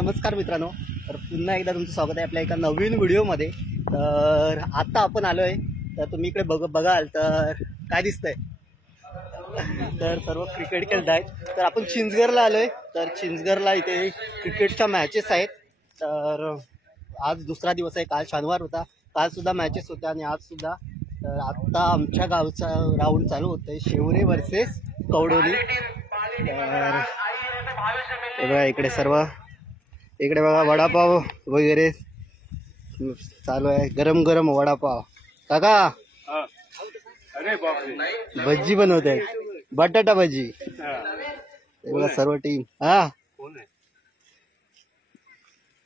नमस्कार मित्रांनो, तर पुन्हा एकदा तुमचं स्वागत आहे आपल्या एका नवीन व्हिडिओमध्ये। तर आता आपण आलोय, तर तुम्ही इकडे बघाल तर काय दिसतंय, तर सर्व क्रिकेट खेळत आहेत। तर आपण चिंचगरला आलोय, तर चिंचगरला इथे क्रिकेटच्या मॅचेस आहेत। तर आज दुसरा दिवस आहे, काल शनिवार होता, काल सुद्धा मॅचेस होत्या आणि आज सुद्धा। तर आता आमच्या गावचा राऊंड चालू होतोय, शेवरे वर्सेस कवडोली। तर बघा इकडे सर्व, इकडे बघा वडापाव वगैरे चालू आहे, गरम गरम वडापाव। काका अरे बापरे, भजी बनवत आहेत, बटाटा भजी। बघा सर्व टीम। हा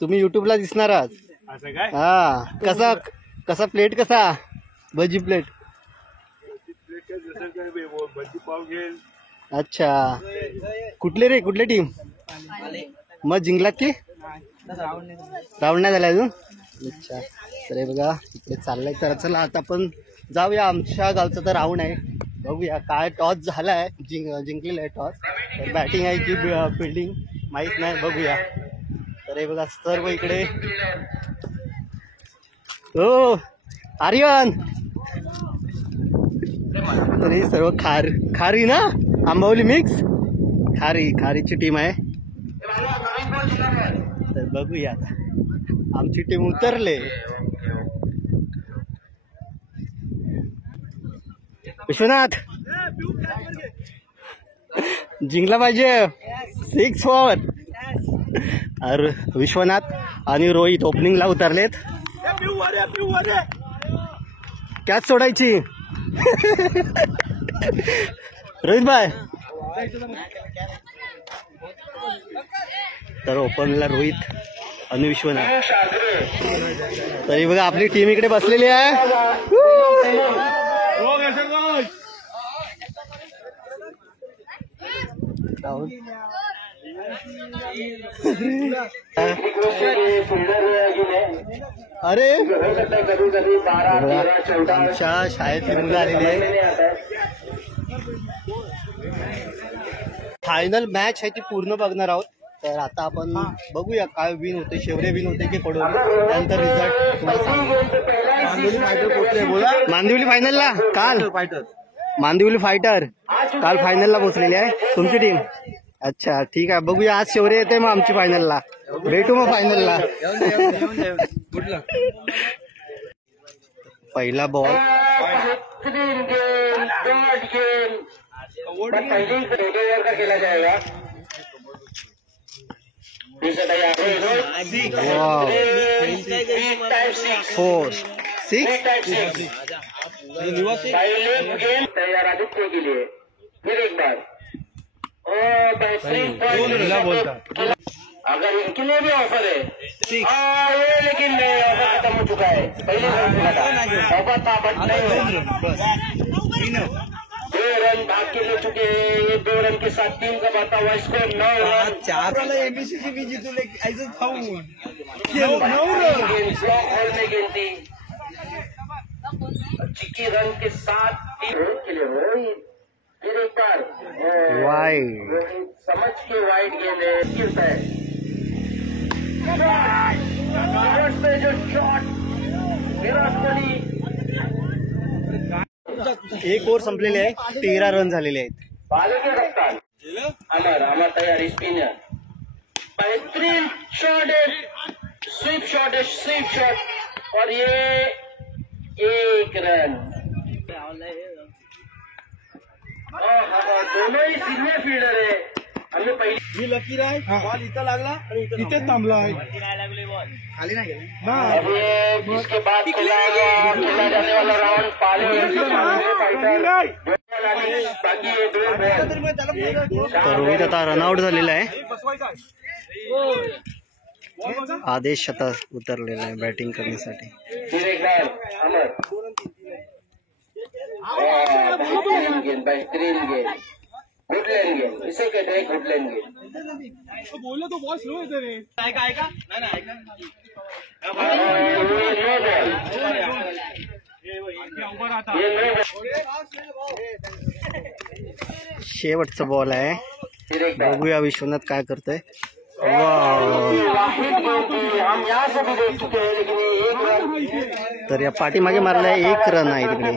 तुम्ही युट्यूबला दिसणार आहात। असं काय? हा कसा कसा प्लेट, कसा भजी प्लेट? भजी पाव घेईल। अच्छा, कुठले रे, कुठले टीम? मग जिंकलात की राऊंड नाही झाला अजून? अच्छा, तर हे बघा इकडे चाललंय। तर चला आता आपण जाऊया, आमच्या गावचा तर राऊंड आहे, बघूया काय टॉस झालाय, जिंकलेला आहे टॉस। बॅटिंग आहे की फिल्डिंग माहित नाही, बघूया। तर हे बघा सर्व इकडे, हो आर्यन, तर हे सर्व खारी ना, आंबवली मिक्स खारीची टीम आहे। तर बघूया आता, आमची टीम उतरले। विश्वनाथ जिंकला पाहिजे, 6 4। अरे विश्वनाथ आणि रोहित ओपनिंगला उतरलेत, कॅच सोडायची। रोहित भाई, तर ओपनला रोहित आणि विश्वनाथ। तरी बघा आपली टीम इकडे बसलेली आहे। अरे आमच्या शाळेतली मुलं आलेली आहे, फायनल मॅच आहे ती पूर्ण बघणार आहोत। तर आता आपण बघूया काय विन होते, शेवरे विन होते की पडून, त्यानंतर रिझल्ट तुम्हाला सांगू। मांदिवली फायनलला काल, मांदिवली फायटर काल फायनलला पोहोचलेली आहे तुमची टीम। अच्छा ठीक आहे, बघूया आज शेवरे येते, मग आमची फायनलला भेटू, मग फायनलला। पहिला बॉल, खेला जाएगा। 4 6 तैयार आदित्य के लिए फिर एक बार, अगर इनके लिए भी ऑफर है, लेकिन ऑफर खत्म हो चुका है, पहले ऑफर था बट नहीं। 2 रन भाग के ले चुके हैं, ये 2 रन के साथ टीम का बढ़ता हुआ स्कोर 9 रन। 4 एबीसी भी जीतू ऐसे हॉल में गिनती चिक्की रन के साथ टीम के लिए रोहित, फिर एक बार वाइड, रोहित समझ के वाइड गेंद है, पे जो शॉट विराट कोहली। एक ओव्हर संपलेले आहे, 13 रन झालेले आहेत। बालू के कप्तान अमर तैयारी, स्पिनर बेहतरीन शॉट है, स्वीप शॉट और ये 1 रन। दोनों ही सीनियर फील्डर है। आम्ही पहिली लकी राय बॉल इथं लागला आणि इथेच थांबला आहे, खाली नाही गेला। इसके बाद खेला जाने वाला राउंड बाकी ये 2 बॉल। तर रोहित आता रनआउट झालेला आहे, आदेश आता उतरलेला आहे बॅटिंग करण्यासाठी। फिर एक बार अमर, बेहतरीन गेंद, गुड लेन गेंद, इसे कहते हैं गुड लेन गेंद। बोललो तो बॉल स्लो येतो रे, ऐका शेवटचा बॉल आहे, बघूया विश्वनाथ काय करतोय। वाव वाहिद गेंद थी, हम यहाँ से भी देख चुके हैं, लेकिन ये एक रन। तर या पाठीमागे मारला आहे 1 रन आहे तिकडे.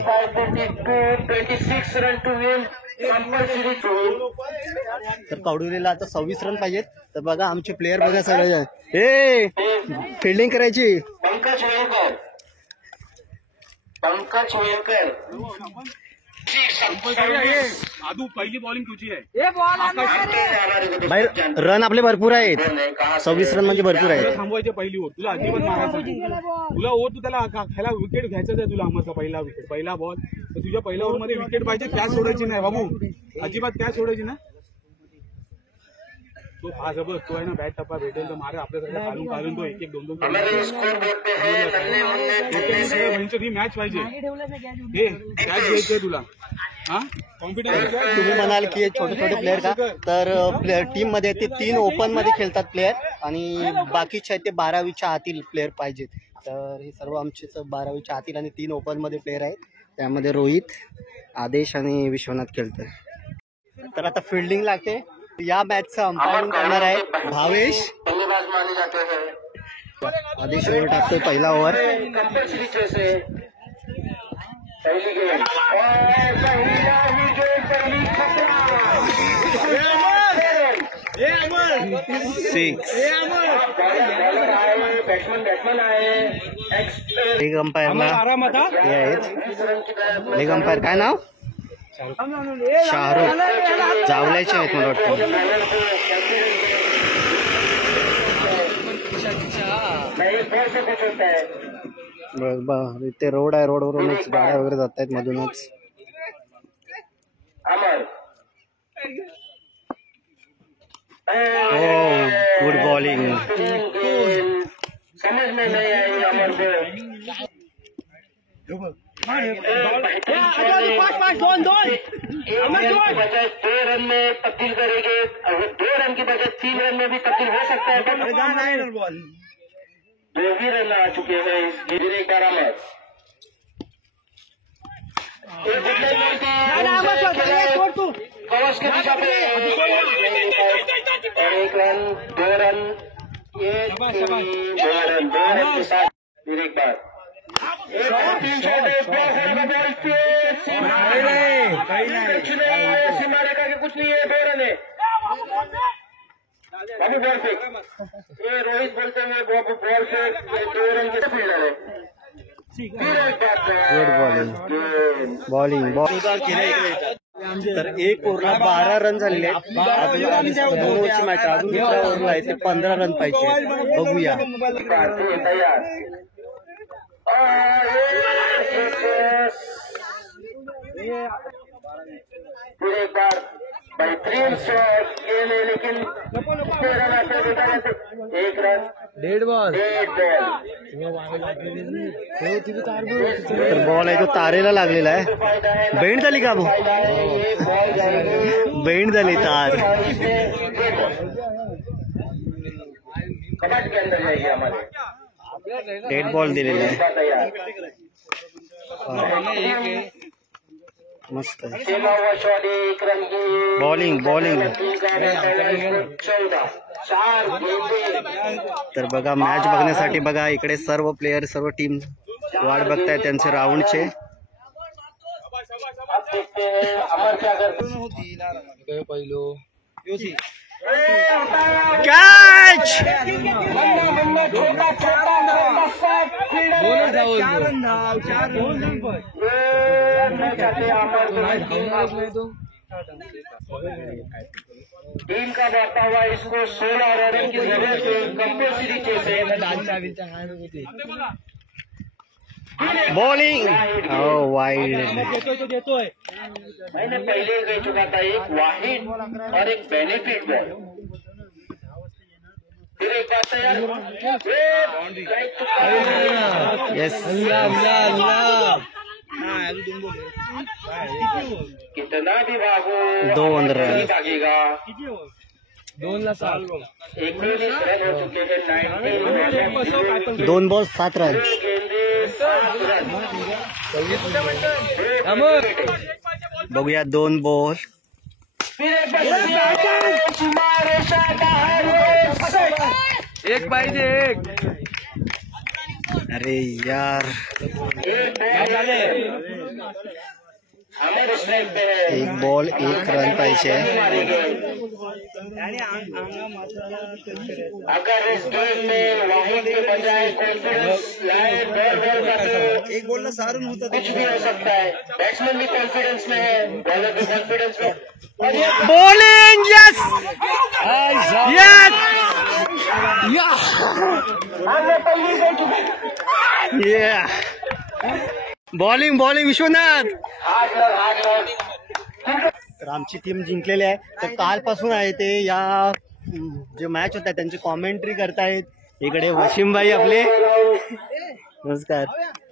26 run to win compulsory to win. तर कवडुलीला आता 26 रन पाहिजेत. तर बघा आमचे प्लेयर बघा सगळे. ए फिल्डिंग करायची. पंकज वेलकर आदू पहिली बॉलिंग तुझी आहे. बाहेर रन आपले भरपूर आहेत. 26 रन म्हणजे भरपूर आहेत. थांबवायचे पहिली ओव्हर, तुला अजिबात मारायचं नाही. तुला ओव्हर तू त्याला ह्याला विकेट घ्यायचं आहे. तुला आम्हाला पहिला विकेट, पहिला बॉल, तर तुझ्या पहिल्या ओव्हर मध्ये विकेट पाहिजे. त्या सोडायची नाही बाबू, अजिबात त्या सोडायची ना. तो हा जबर तो आहे ना, बॅट टप्पा भेटेल तर मारे आपल्याकडे घालून घालून तो 1-1 2-2 ही मॅच पाहिजे. हे मॅच घ्यायचंय तुला. हा कॉन्फिडन्स. तुम्ही म्हणाल की छोटे छोटे प्लेयर का, तर प्लेयर टीम मध्ये ते 3 ओपन मध्ये खेळतात प्लेयर आणि बाकीचे आहेत ते 12वीच्या आतील प्लेयर पाहिजेत. तर हे सर्व आमचे 12वीच्या आतील आणि 3 ओपन मध्ये प्लेयर आहेत. त्यामध्ये रोहित, आदेश आणि विश्वनाथ खेळतात. तर आता फिल्डिंग लागते. या मॅचचं अंपायरिंग करणार आहे भावेश. बल्लेबाज माने जाते हैं. आदेश ओव्हर टाकतोय पहिला ओव्हर. कंपल्सरी चेसे पहली गेंद और पहिला ही गेंद पहली खतरा. 6. बॅट्समन आए. लेग अंपायरला हे आहेत. लेग अंपायर काय नाव? शाहरुख जावल्याचे आहेत मला वाटतं. इथे रोड आहे, रोडवरूनच गाड्या वगैरे जात आहेत मधूनच. हो गुड बॉलिंग. समझ में नहीं आई अमर को बजाय 2 रन में तब्दील करेंगे. अगर 2 रन की बजाय 3 रन में भी तब्दील हो सकता है. 2 ही रन आ चुके हैं इस गिरने का रन. कवच के दिशा पे और 1 रन, 2 रन, 2 रन के साथ फिर एक बार सीमारेखा के कुछ नहीं है. 2 रन है. अभी बॉल फेंक. ये रोहित बोलते हैं बॉल से 2 रन के फील्डर है. Good bowling bowling. तर 1 ओव्हरला 12 रन झालेले आहेत. अजून 2 ओव्हरची मॅच अजून दुसऱ्या ओव्हरला आहे ते 15 रन पाहिजे. बघूया. फिर एक बार बेहतरीन शॉट खेले, लेकिन 1 रन, 1 बॉल. तर बॉल आहे तो तारेला लागलेला आहे. बेंड झाली का? बेंड झाली तार. कबाट के अंदर जाएगी हमारे. डेड बॉल दिलेला आहे. मस्त आहे. शॉट 1 रन की बॉलिंग बॉलिंग. 14 4 तर बघा मॅच बघण्यासाठी बघा इकडे सर्व प्लेयर सर्व टीम वाट बघताय त्यांचे राऊंडचे. अमर क्या करते पहिलो कॅच. टीम का बढ़ता हुआ इसको 16 रन की जरूरत है. कंपल्सरी चेसे बॉलिंग वाइड. मैंने पहले कह चुका था, एक वाहिद और एक बेनिफिट बॉल. फिर एक बात तैयार. यस. कितना भी भागो 2 रन भागेगा. 19 रन हो चुके हैं. 2 बॉल 7 रन. बघूया 2 बॉल. एक पाहिजे एक. अरे यार एक बॉल एक रन पाहिजे. अगर इस गेम में वाहिद के बजाय कॉन्फिडेंस लाए, एक बॉल ना सारून होता कुछ भी हो सकता है. बैट्समैन भी कॉन्फिडेंस में है, बॉलर भी कॉन्फिडेंस में. Bowling yes yes bowling bowling Vishwanath. तर आमची टीम जिंकलेली आहे. तर कालपासून आहे ते या जे मॅच होत आहे त्यांची कॉमेंट्री करतायत. इकडे वशिमभाई आपले नमस्कार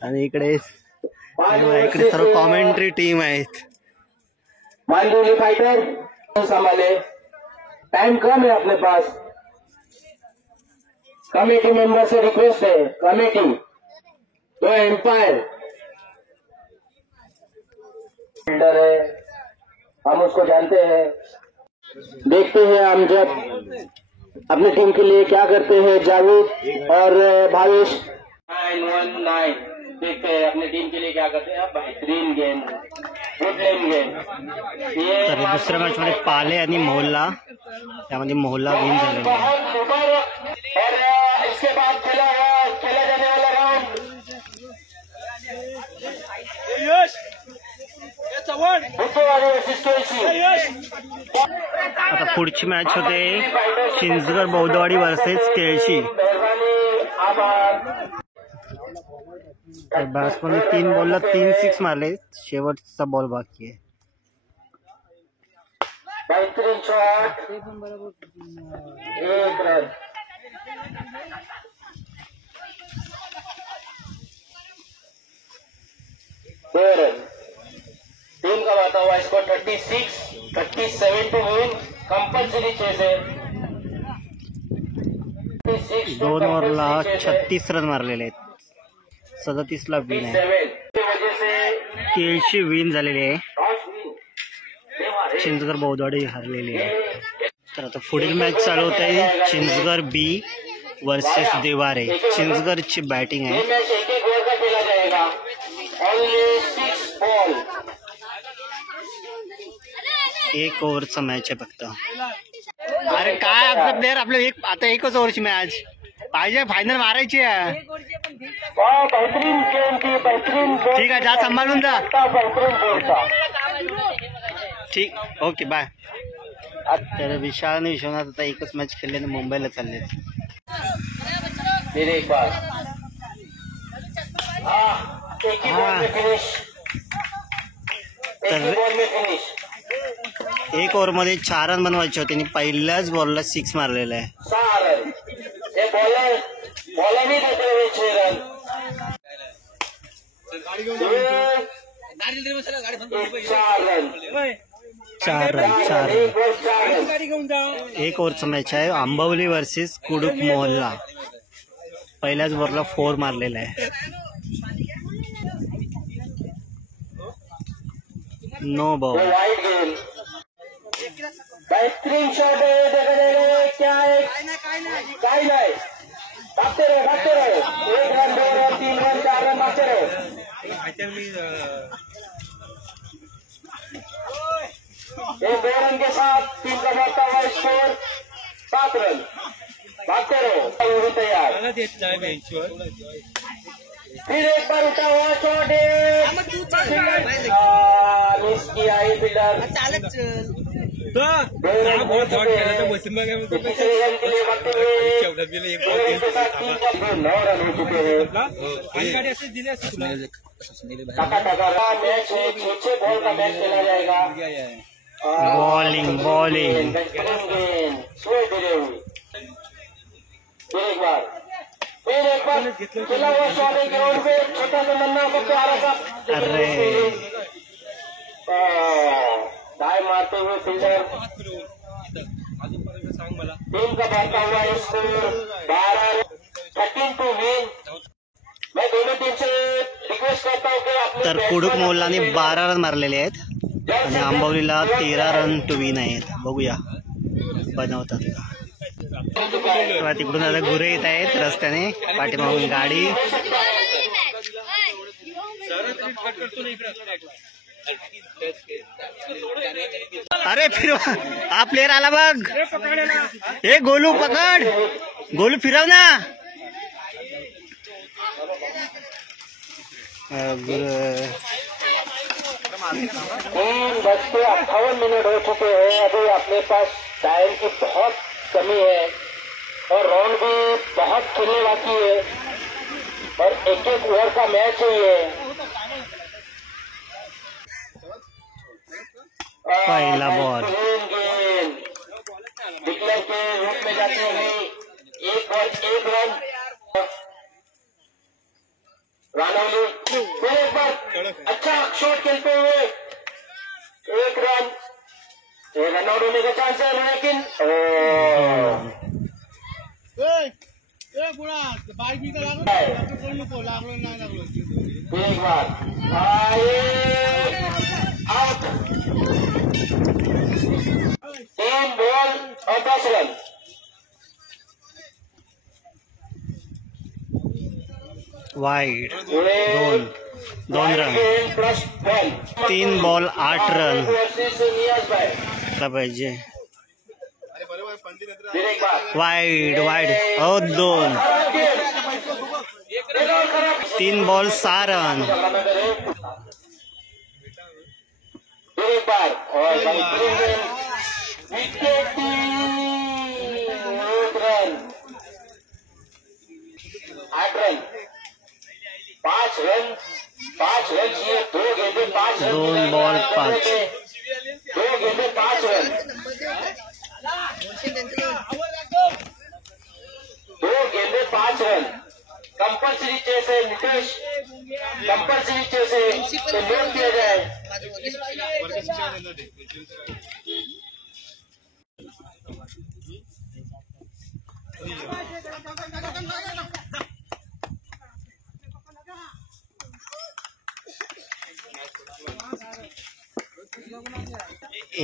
आणि इकडे इकडे सर्व कॉमेंट्री टीम आहेत. मानवीय फाइटर संभाले, टाइम कम है अपने पास. कमेटी मेंबर से रिक्वेस्ट है, कमेटी दो एम्पायर फील्डर है, हम उसको जानते हैं. देखते हैं हम जब अपनी टीम के लिए क्या करते हैं जावेद और भावेश. 919 देखते हैं अपनी टीम के लिए क्या करते हैं. बेहतरीन गेम, गुड गेम. तर दुसऱ्या मॅच मध्ये पाले आणि मोहल्ला, त्यामध्ये मोहल्ला विन झालेला आहे. और इसके बाद खेला जाने वाला राउंड आता पुढची मॅच होते चिंचगड बौद्धवाडी वर्सेस केळशी. तर बॅट्समॅनने 3 बॉलला 3 6 मारले. शेवटचा बॉल बाकी आहे. बेहतरीन शॉट, एक रन. दो रन. टीम का बता हुआ score 37 to win. Compulsory chase है. 2 ओव्हरला 36 रन मारलेले आहेत. 37 ला विन आहे. 7 की वजह से केळशी विन झालेली आहे. Toss win. चिंचगड बौद्धवाडी हरलेली आहे. तर आता पुढील मॅच चालू होत आहे चिंचगड बी वर्सेस देवारे. चिंचगडची बॅटिंग आहे. ये मैच एक ओवर का खेला जाएगा. Only 6 ball. 1 ओव्हरचा मॅच आहे फक्त. अरे काय आपलं प्लेअर आपलं आता 1च ओव्हरची मॅच पाहिजे. फायनल मारायची आहे. बेहतरीन गेम की बेहतरीन. ठीक आहे, जा सांभाळून जा. बेहतरीन बोलता. ठीक, ओके बाय. तर विशाल आणि विश्वनाथ आता 1च मॅच खेळले आणि मुंबईला चालले. फिर एक बार एक ही बॉल में फिनिश. एक ही बॉल में फिनिश. 1 ओव्हरमध्ये 4 रन बनवायचे होते आणि पहिल्याच बॉलला 6 मारलेला आहे. 6 रन. ये बॉलर भी देते हुए 6 रन. 4 रन. 4 रन. 1 ओव्हरचा मॅच आहे. आंबवली वर्सेस कुडूक मोहल्ला. पहिल्याच बॉलला 4 मारलेला आहे. No ball. Wide game. बेहतरीन शॉट है. देखा जाएगा क्या है. काय नाही. भागते रहो. 1 रन 2 रन 3 रन 4 रन भागते रहो. एक 2 रन के साथ टीम का बढ़ता हुआ स्कोर 7 रन. भागते रहो. भी तैयार. फिर एक बार उठा हुआ शॉट मिस किया है फील्डर. 2 रन हो चुके हैं. तीसरे रन के लिए भागते हुए 2 रन के साथ टीम का 9 रन हो चुके हैं. टका मैच है. 6 बॉल का मैच खेला जाएगा. Bowling sweet delivery. फिर एक बार खेला हुआ शॉट है ग्राउंड पे. छोटा सा नन्ना को प्यारा सा. अरे डाई मारते हुए फील्डर. टीम का बढ़ता हुआ स्कोर 13 टू विन. मैं दोनों टीम से रिक्वेस्ट करता हूँ कि अपने तर कुडूक मोहल्लाने 12 रन मारलेले आहेत आणि आंबवलीला 13 रन टू विन आहेत. बघूया बनवतात का. तेव्हा तिकडून आता गुरे येत आहेत रस्त्याने, पाठीमागून गाडी. अरे फिरवा, हा प्लेअर आला बघ. हे गोलू पकड, गोलू फिरव ना. 3:58 हो चुके हैं. अभी अपने पास टाइम की बहुत कमी है और राउंड भी बहुत खेलने बाकी है और एक एक ओवर का मैच है ये. पहला बॉल डिक्लेयर के रूप में जाते हैं. एक बॉल 1 रन. रानौली फिर एक बार अच्छा शॉट खेलते हुए 1 रन. रन आउट होने का चांस है लेकिन एक बार आउट. 3 बॉल और 10 run. Wide, 2 run. Plus 1. 3 ball 8 run versus Niyaz भाई. पाहिजे. फिर एक बार वाईड वाईड, हो 2. 3 बॉल 6 रन. फिर एक बार और wicket 1 run. 8 run. 5 run. 5 run चाहिए. 2 गेंदे 5 रन. 2 बॉल 5. 2 गेंदे 5 रन. 2 गेंदे 5 रन. कंपल्सरी चेसे नितेश, कंपल्सरी चेसे तो नोट किया जाए.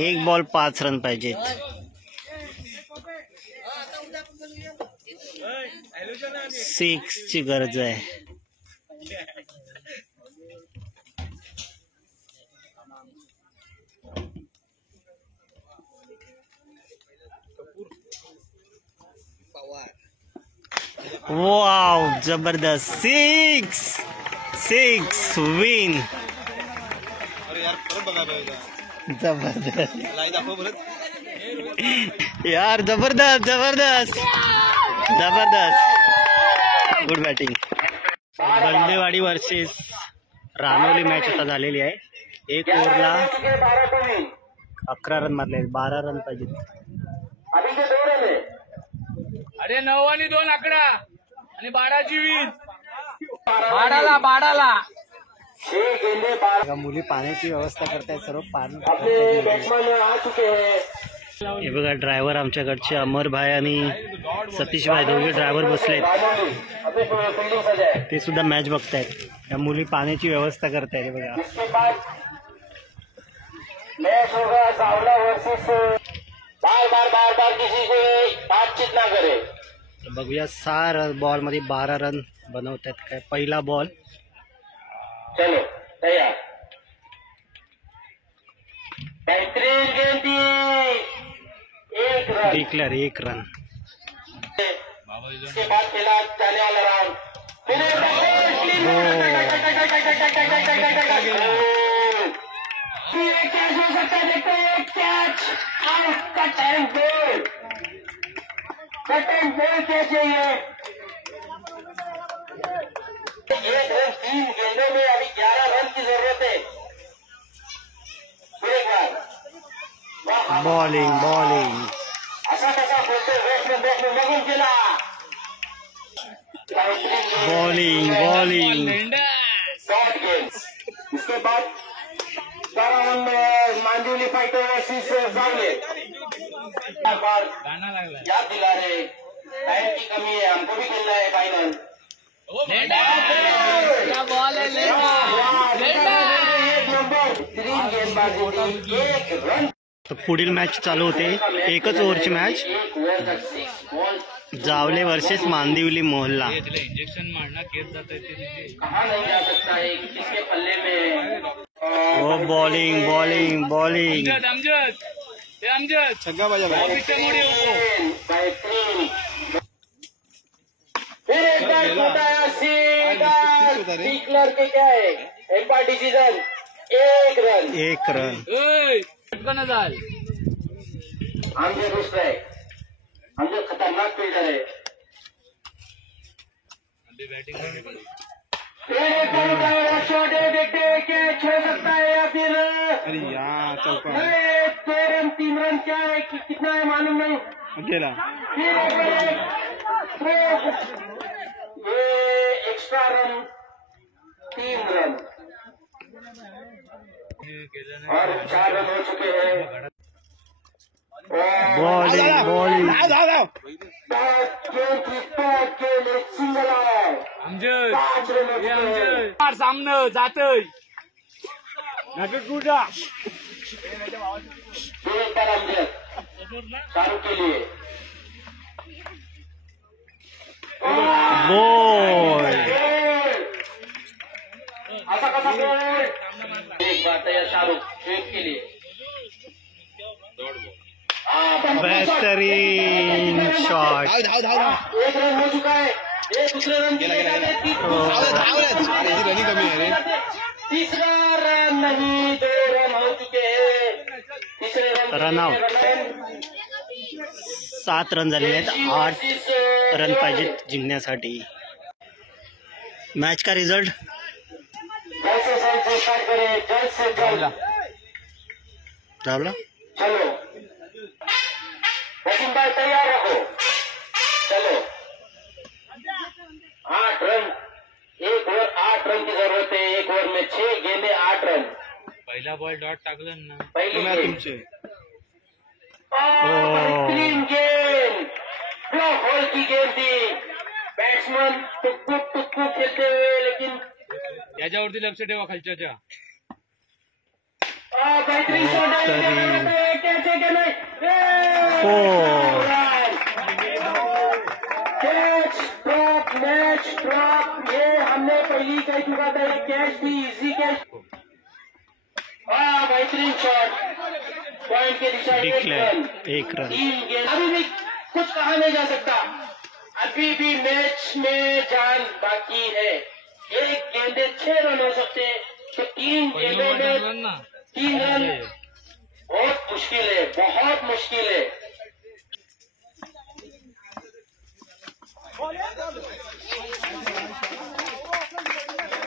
एक बॉल 5 रन पाहिजेत. सिक्सची गरज आहे. वाव, जबरदस्त. 6 विन. जबरदस्त यार, जबरदस्त जबरदस्त जबरदस्त. Good batting. Bandewadi versus Ranoli match आता झालेली आहे. 1 ओव्हरला 11 रन मारले. 12 रन पाहिजे. अरे 9 आणि 2 आकडा आणि 12ची वीज. बाडाला मुली पाण्याची व्यवस्था करतायत. सर्व पाणी. आ चुके हैं. हे बघा, ड्रायव्हर आमच्याकडचे अमर भाई आणि सतीश भाई दोघे ड्रायव्हर बसलेत. ते सुद्धा मॅच बघतायत. या मुली पाण्याची व्यवस्था करतायत. हे बघा, मैच होगा सावला वर्सेस. बार किसी से बातचीत ना करे. बघूया 6 बॉल मध्ये 12 रन बनवतात काय. पहिला बॉल. चलो तैयार. बेहतरीन गेंदी. 1 रन. Declare 1 run. इसके बाद खेला जाने वाला राउंड. कैच हो सकता है. देखते हैं catch. Out. Cut and goal. Cut and goal catch है ये. 1 रन 3 गेंदों में. अभी 11 रन की जरूरत है. फिर एक बार बॉलिंग असा कसा बोलते बॅट्समॅन बघून केला. Bowling short game. इसके बाद मांजुली फाइटर वर्सेस जांगे. याद दिला रहे. टाइम की कमी है. हमको भी खेलना है फाइनल. बॉल है. 3 गेंदबाजी 1 रन. तर पुढील मॅच चालू होते. 1च ओव्हरची मॅच. 1 ओव्हर का 6 बॉल जावले वर्सेस मांदिवली मोहल्ला. इंजेक्शन मारना केस जाता है कहा नहीं जा सकता है किसके पल्ले में. ओ बॉलिंग बॉलिंग बॉलिंग. छक्का बजा भाई. फिर एक बार छोटा सीधा स्पीकर के क्या है एम्पायर डिसीजन 1 रन. 1 रन. आमचे दुसरं आहे. आमचे खतरनाक फील्डर है. शॉट है. देखते हैं कि छोड़ सकता है या फिर अरे यार चौका. नहीं. 2 रन 3 रन क्या है कितना है मालूम नहीं. अकेला. ये एक्स्ट्रा रन 3 रन और 4 रन हो चुके हैं. Bowling bowling. सिंगल आहे. 5 रन हो चुके हैं. सामनं जातय कुठा. फिर एक बार अमजद शाहरुख के लिए. गोल. ऐसा कसा गोल. एक बार तैयार शाहरुख एक के लिए. बेहतरीन शॉट. 1 रन हो चुका है. ये दूसरे रन के लिए रनिंग कमी आहे रे. तीसरा रन नहीं. 2 रन हो चुके हैं. तीसरे रन रन आउट. 7 रन झालेले आहेत. 8 रन पाहिजेत जिंकण्यासाठी. मॅच का रिझल्ट. जल्द से स्टार्ट करें. जल्द से जल्द. धावला. चलो वसीम भाई तैयार रखो. चलो 8 रन. 1 ओवर 8 रन की जरूरत है. 1 ओवर में 6 गेंदे 8 रन. पहिला बॉल डॉट टाकलं ना. पहली गेंद. तुमचे बेहतरीन गेंद. ब्लॉक होल की गेंद थी. बैट्समैन टुक खेलते हुए लेकिन याच्यावरती लक्ष ठेवा खालच्या. बेहतरीन शॉट है. कैसे के नहीं. Catch drop match drop. ये हमने पहली कह चुका था. ये कैच भी इजी कैच. बेहतरीन शॉट. पॉइंट के दिशा 1 रन. 1 रन. 3 गेंद. अभी भी कुछ कहा नहीं जा सकता. अभी भी मैच में जान बाकी है. 1 गेंदे 6 रन हो सकते हैं. तो 3 गेंदों में 3 रन बहुत मुश्किल है. बहुत मुश्किल है.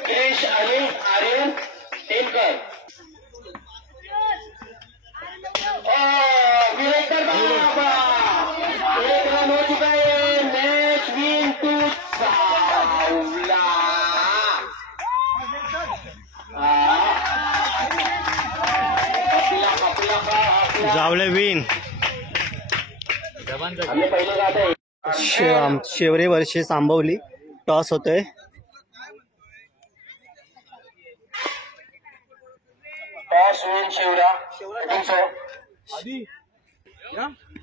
गिरीश अनिल आर्यन टेमकर. विवेक बाबा 1 रन हो चुका है. Match win to Savla. Jawale win. हमने पहले कहा था शेवरे वर्सेस आंबवली. टॉस होतोय. Toss win Shivra.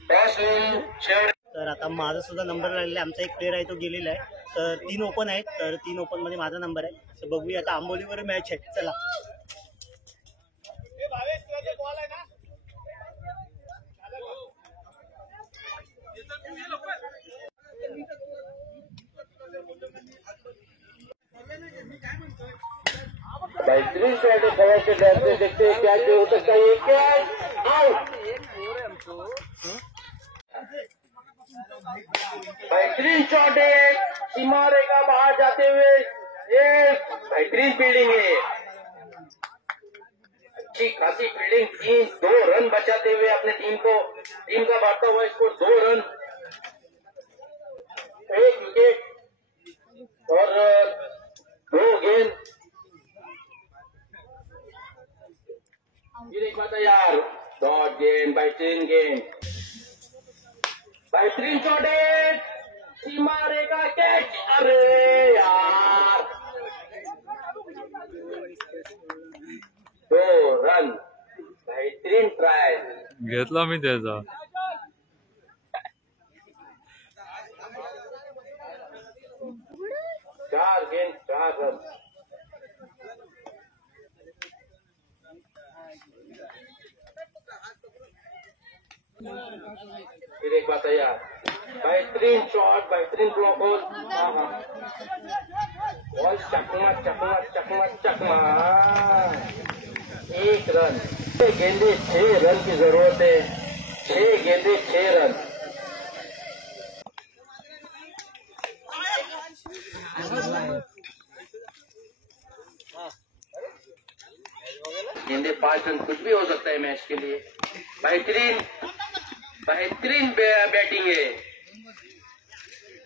Toss win Shivra. तर आता माझा सुद्धा नंबर लागलेला आहे. आमचा एक प्लेअर आहे तो गेलेला आहे. तर 3 ओपन आहेत. तर 3 ओपन मध्ये माझा नंबर आहे. तर बघूया आता. आंबोलीवर मॅच आहे. चला. बेहतरीन शॉट है. खबर के डरते देखते हैं क्या हो सकता है. Catch out. बेहतरीन शॉट है. सीमा रेखा बाहर जाते हुए. ये बेहतरीन फील्डिंग है. अच्छी खासी फील्डिंग. 2 रन बचाते हुए अपने टीम का बढ़ता हुआ स्कोर 2 रन. 1 विकेट और 2 गेंद. फिर एक बात यार. डॉट गेंद. बेहतरीन गेंद. बेहतरीन शॉट है. सीमा रेखा कैच. अरे यार 2 रन. बेहतरीन ट्राय घेतला मी त्याचा. 4 गेंद 4 रन। फिर एक बार तैयार, बेहतरीन शॉट, बेहतरीन ब्लॉक होल। बॉल चकमा चकमा चकमा चकमा, 1 रन। 6 गेंदे 6 रन की जरूरत है, 6 गेंदे 6 रन। गेंदे 5 रन, कुछ भी हो सकता है मैच के लिए। बेहतरीन बेहतरीन बैटिंग है,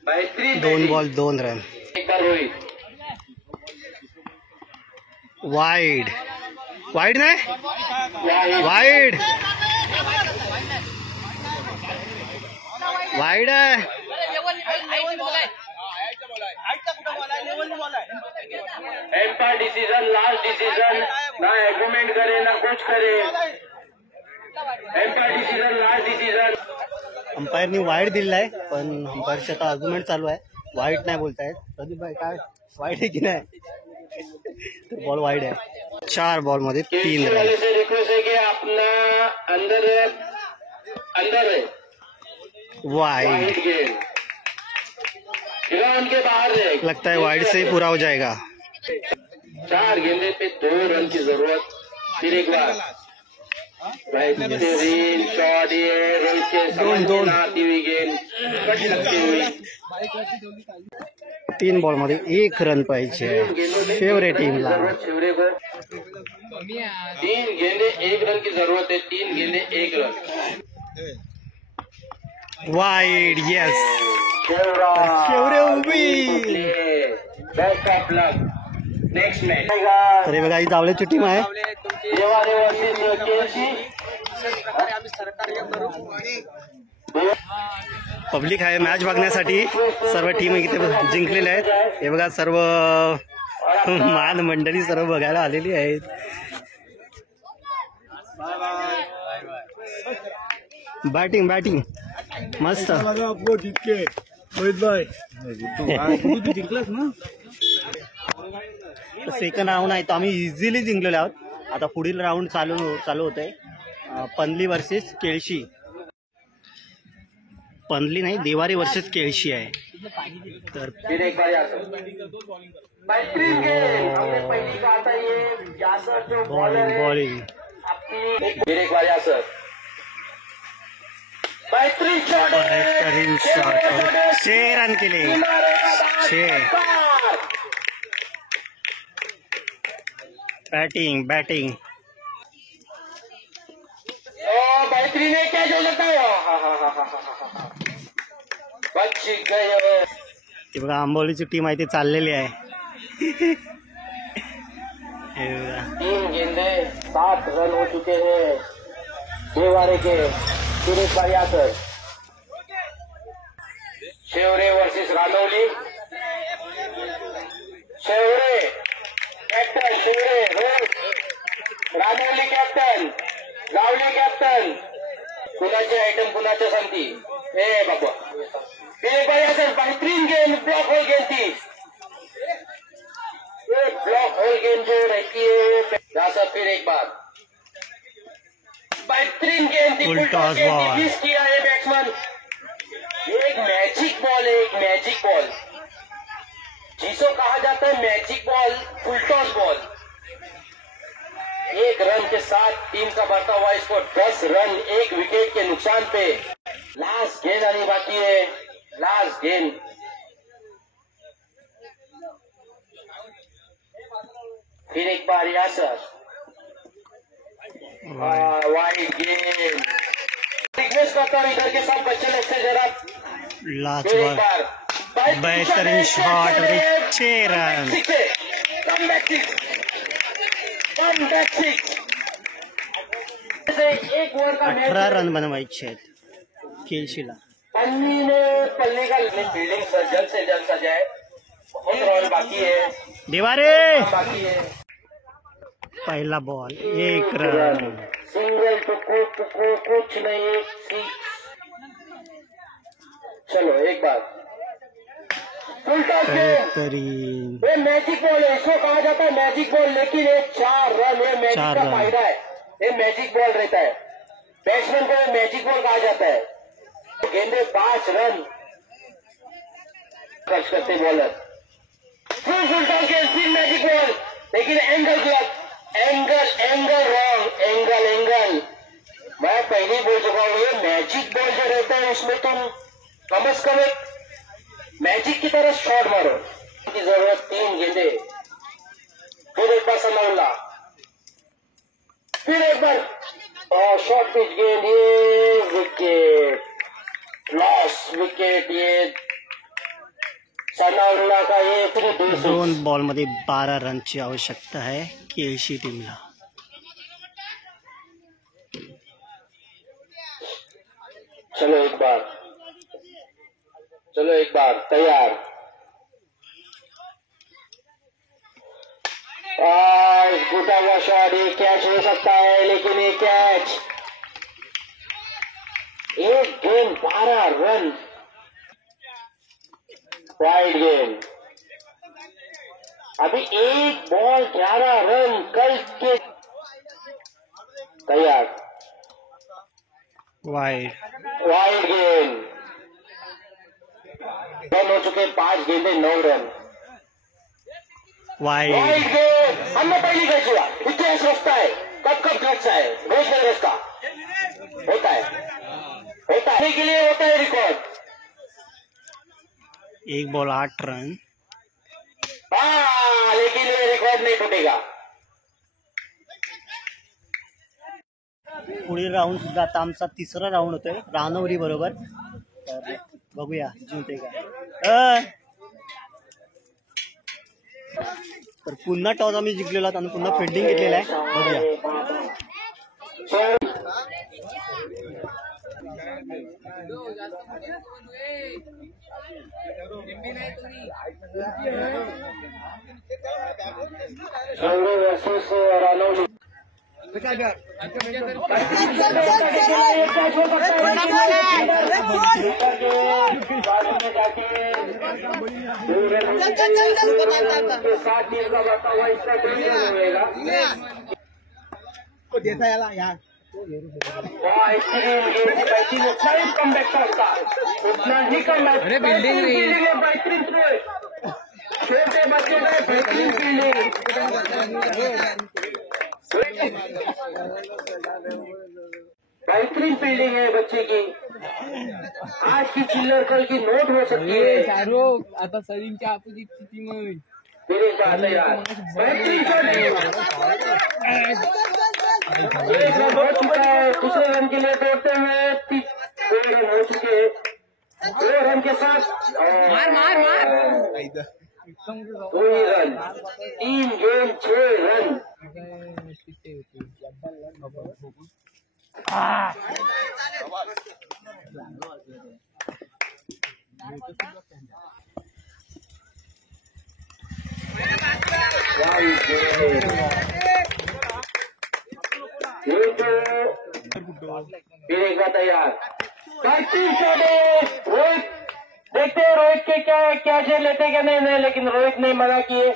बेहतरीन 2 बॉल 2 रन। एक बार रोहित, वाइड वाइड नाही वाइड वाइड आहे। एम्पायर डिसीजन, लास्ट डिसीजन, ना एग्रीमेंट करे ना कुछ करे। Umpire decision, last decision. अंपायरनी वाईड दिलेला आहे, पण अंपायरची आता आर्ग्युमेंट चालू आहे, वाईड नाही बोलतायत। प्रदीप भाई काय वाईड आहे की नाही? तर बॉल वाईड आहे। 4 बॉल मध्ये 3 रन। वाले से रिक्वेस्ट है कि अपना अंदर अंदर है वाइड गेंद, ग्राउंड के बाहर है। लगता है वाइड से ही पूरा हो जाएगा। 4 गेंदे पे 2 रन की जरूरत। फिर एक बार बेहतरीन शॉट, ये रोहित के समझ में ना आती हुई गेंद, कट सकती हुई। 3 बॉल मध्ये 1 रन पाहिजे फेवरेट टीमला। शिवरे को 3 गेंदे 1 रन की जरूरत है, 3 गेंदे 1 रन। वाइड यस, शेवरे उभी। Best of luck, next match. तर हे बघा ही जावळ्याची टीम आहे। पब्लिक आहे मॅच बघण्यासाठी, सर्व टीम इथे जिंकलेल्या आहेत। हे बघा सर्व मान मंडळी सर्व बघायला आलेली आहेत। बॅटिंग बॅटिंग मस्त। जिंकलास ना? सेकंड राऊंड आहे तो आम्ही इझिली जिंकलेलो आहोत। आता पुढील राऊंड चालू होत आहे, पनली वर्सेस केळशी। पनली नाही, देवारी वर्सेस केळशी आहे। तर फिर एक बार यासर, बेहतरीन गेंद, हमने पहली कहा था ये यासर जो बॉलर बॉलिंग है बॉलिंग अपनी। फिर एक बार यासर, बेहतरीन शॉट, बेहतरीन शॉट, 6 रन केले 6। बॅटिंग बॅटिंग बेहतरीन है, क्या जो लगता है, बच गए। ते बघा आंबोलीची टीम आहे ती चाललेली आहे। हे बघा 3 गेंदे 7 रन हो चुके हैं देवारे के। फिर एक बार Yasar, Shevare versus Ranauli. Shevare captain, Shevare Rohit, Ranauli captain, Lavli captain. कुणाचे आयटम कुणाच्या सांगती हे बाबा। फिर एक बार यासर, बेहतरीन गेंद, ब्लॉक होल गेंद थी। ये ब्लॉक होल गेंद जो रहती है यासर। फिर एक बार बेहतरीन गेंद थी, फुल टॉस बॉल। मिस किया है बैट्समैन। एक मैजिक बॉल है, एक मैजिक बॉल जिसको कहा जाता है magic ball, full toss ball. 1 run के साथ टीम का बढ़ता हुआ स्कोर 10 रन 1 विकेट के नुकसान पे। लास्ट गेंद आनी बाकी है, लास्ट गेंद। फिर एक बार यासर, वाइड गेंद। रिक्वेस्ट करता हूँ इधर के सब बच्चे लोग से जरा लास्ट फिर एक बॉल, बार बेहतरीन शॉट, 6 रन। एक ओवर का मैच 18 रन बनवायचे आहेत केळशीला। पल्ली का फील्डिंग जल्द से जल्द सजाए, बहुत रन बाकी है, देवारे बाकी है। पहिला बॉल 1 रन। सिंगल टुकड़ो कुछ नहीं, एक सिक्स। चलो एक बार फुल टॉस गेम, बेहतरीन। ये मैजिक बॉल है, इसको कहा जाता है मैजिक बॉल, लेकिन ये 4 रन, ये मैजिक चार का रन। फायदा है, ये मैजिक बॉल रहता है, बैट्समैन को ये मैजिक बॉल कहा जाता है। गेंदे 5 रन खर्च करते बॉलर, फुल टॉस गेम, फिर मैजिक बॉल, लेकिन एंगल गलत, एंगल रॉन्ग, एंगल मैं पहले ही बोल चुका हूँ, ये मैजिक बॉल जो रहता है उसमें तुम कम से कम एक मैजिक की तरह शॉट मारो की जरूरत। 3 गेंदे, फिर एक बार सनाउल्ला, फिर एक बार शॉर्ट पिच गेंद, ये विकेट, लॉस विकेट, ये सनाउल्ला का ये फिर 2 बॉलमध्ये 12 रनची आवश्यकता आहे केळशी टीमला। चलो एक बार तैयार, घुटा हुआ शॉट, ये कैच हो सकता है, लेकिन ये कैच, एक गेंद 12 रन, वाइड गेंद, अभी एक बॉल 11 रन, कल के तैयार, वाइड गेंद, रन हो चुके 5 गेंदे 9 रन, वाइड गेंद, हमने पहली कैच हुआ, इतिहास रखता है, कब रखता है, रोज नहीं रखता, होता है के लिए होता है रिकॉर्ड। 1 बॉल 8 रन, लेकिन ये रिकॉर्ड नहीं टूटेगा। पुढील राऊंड सुद्धा आता आमचा 3रा राऊंड होतोय रानवरी बरोबर, तर बघूया जिंकते का। तर पुन्हा टॉस आम्ही जिंकलेलो आहोत आणि पुन्हा फिल्डिंग घेतलेला आहे, बघूया। अरे बिल्डिंग बेहतरीन फील्डिंग है बच्चे की, आज की चिल्लर कल की नोट हो सकती है। आता सलीमच्या अपोजिट टीम मेरे साथ है यार, बेहतरीन एक रन हो चुका है, दूसरे रन के लिए दौड़ते हुए 2 रन हो चुके हैं, 2 रन के साथ मार 2 ही रन, 3 गेंद 6 रन। फिर एक बार तैयार, रोहित, देखते हैं रोहित के क्या जेल लेते क्या नहीं, लेकिन रोहित ने मना किए।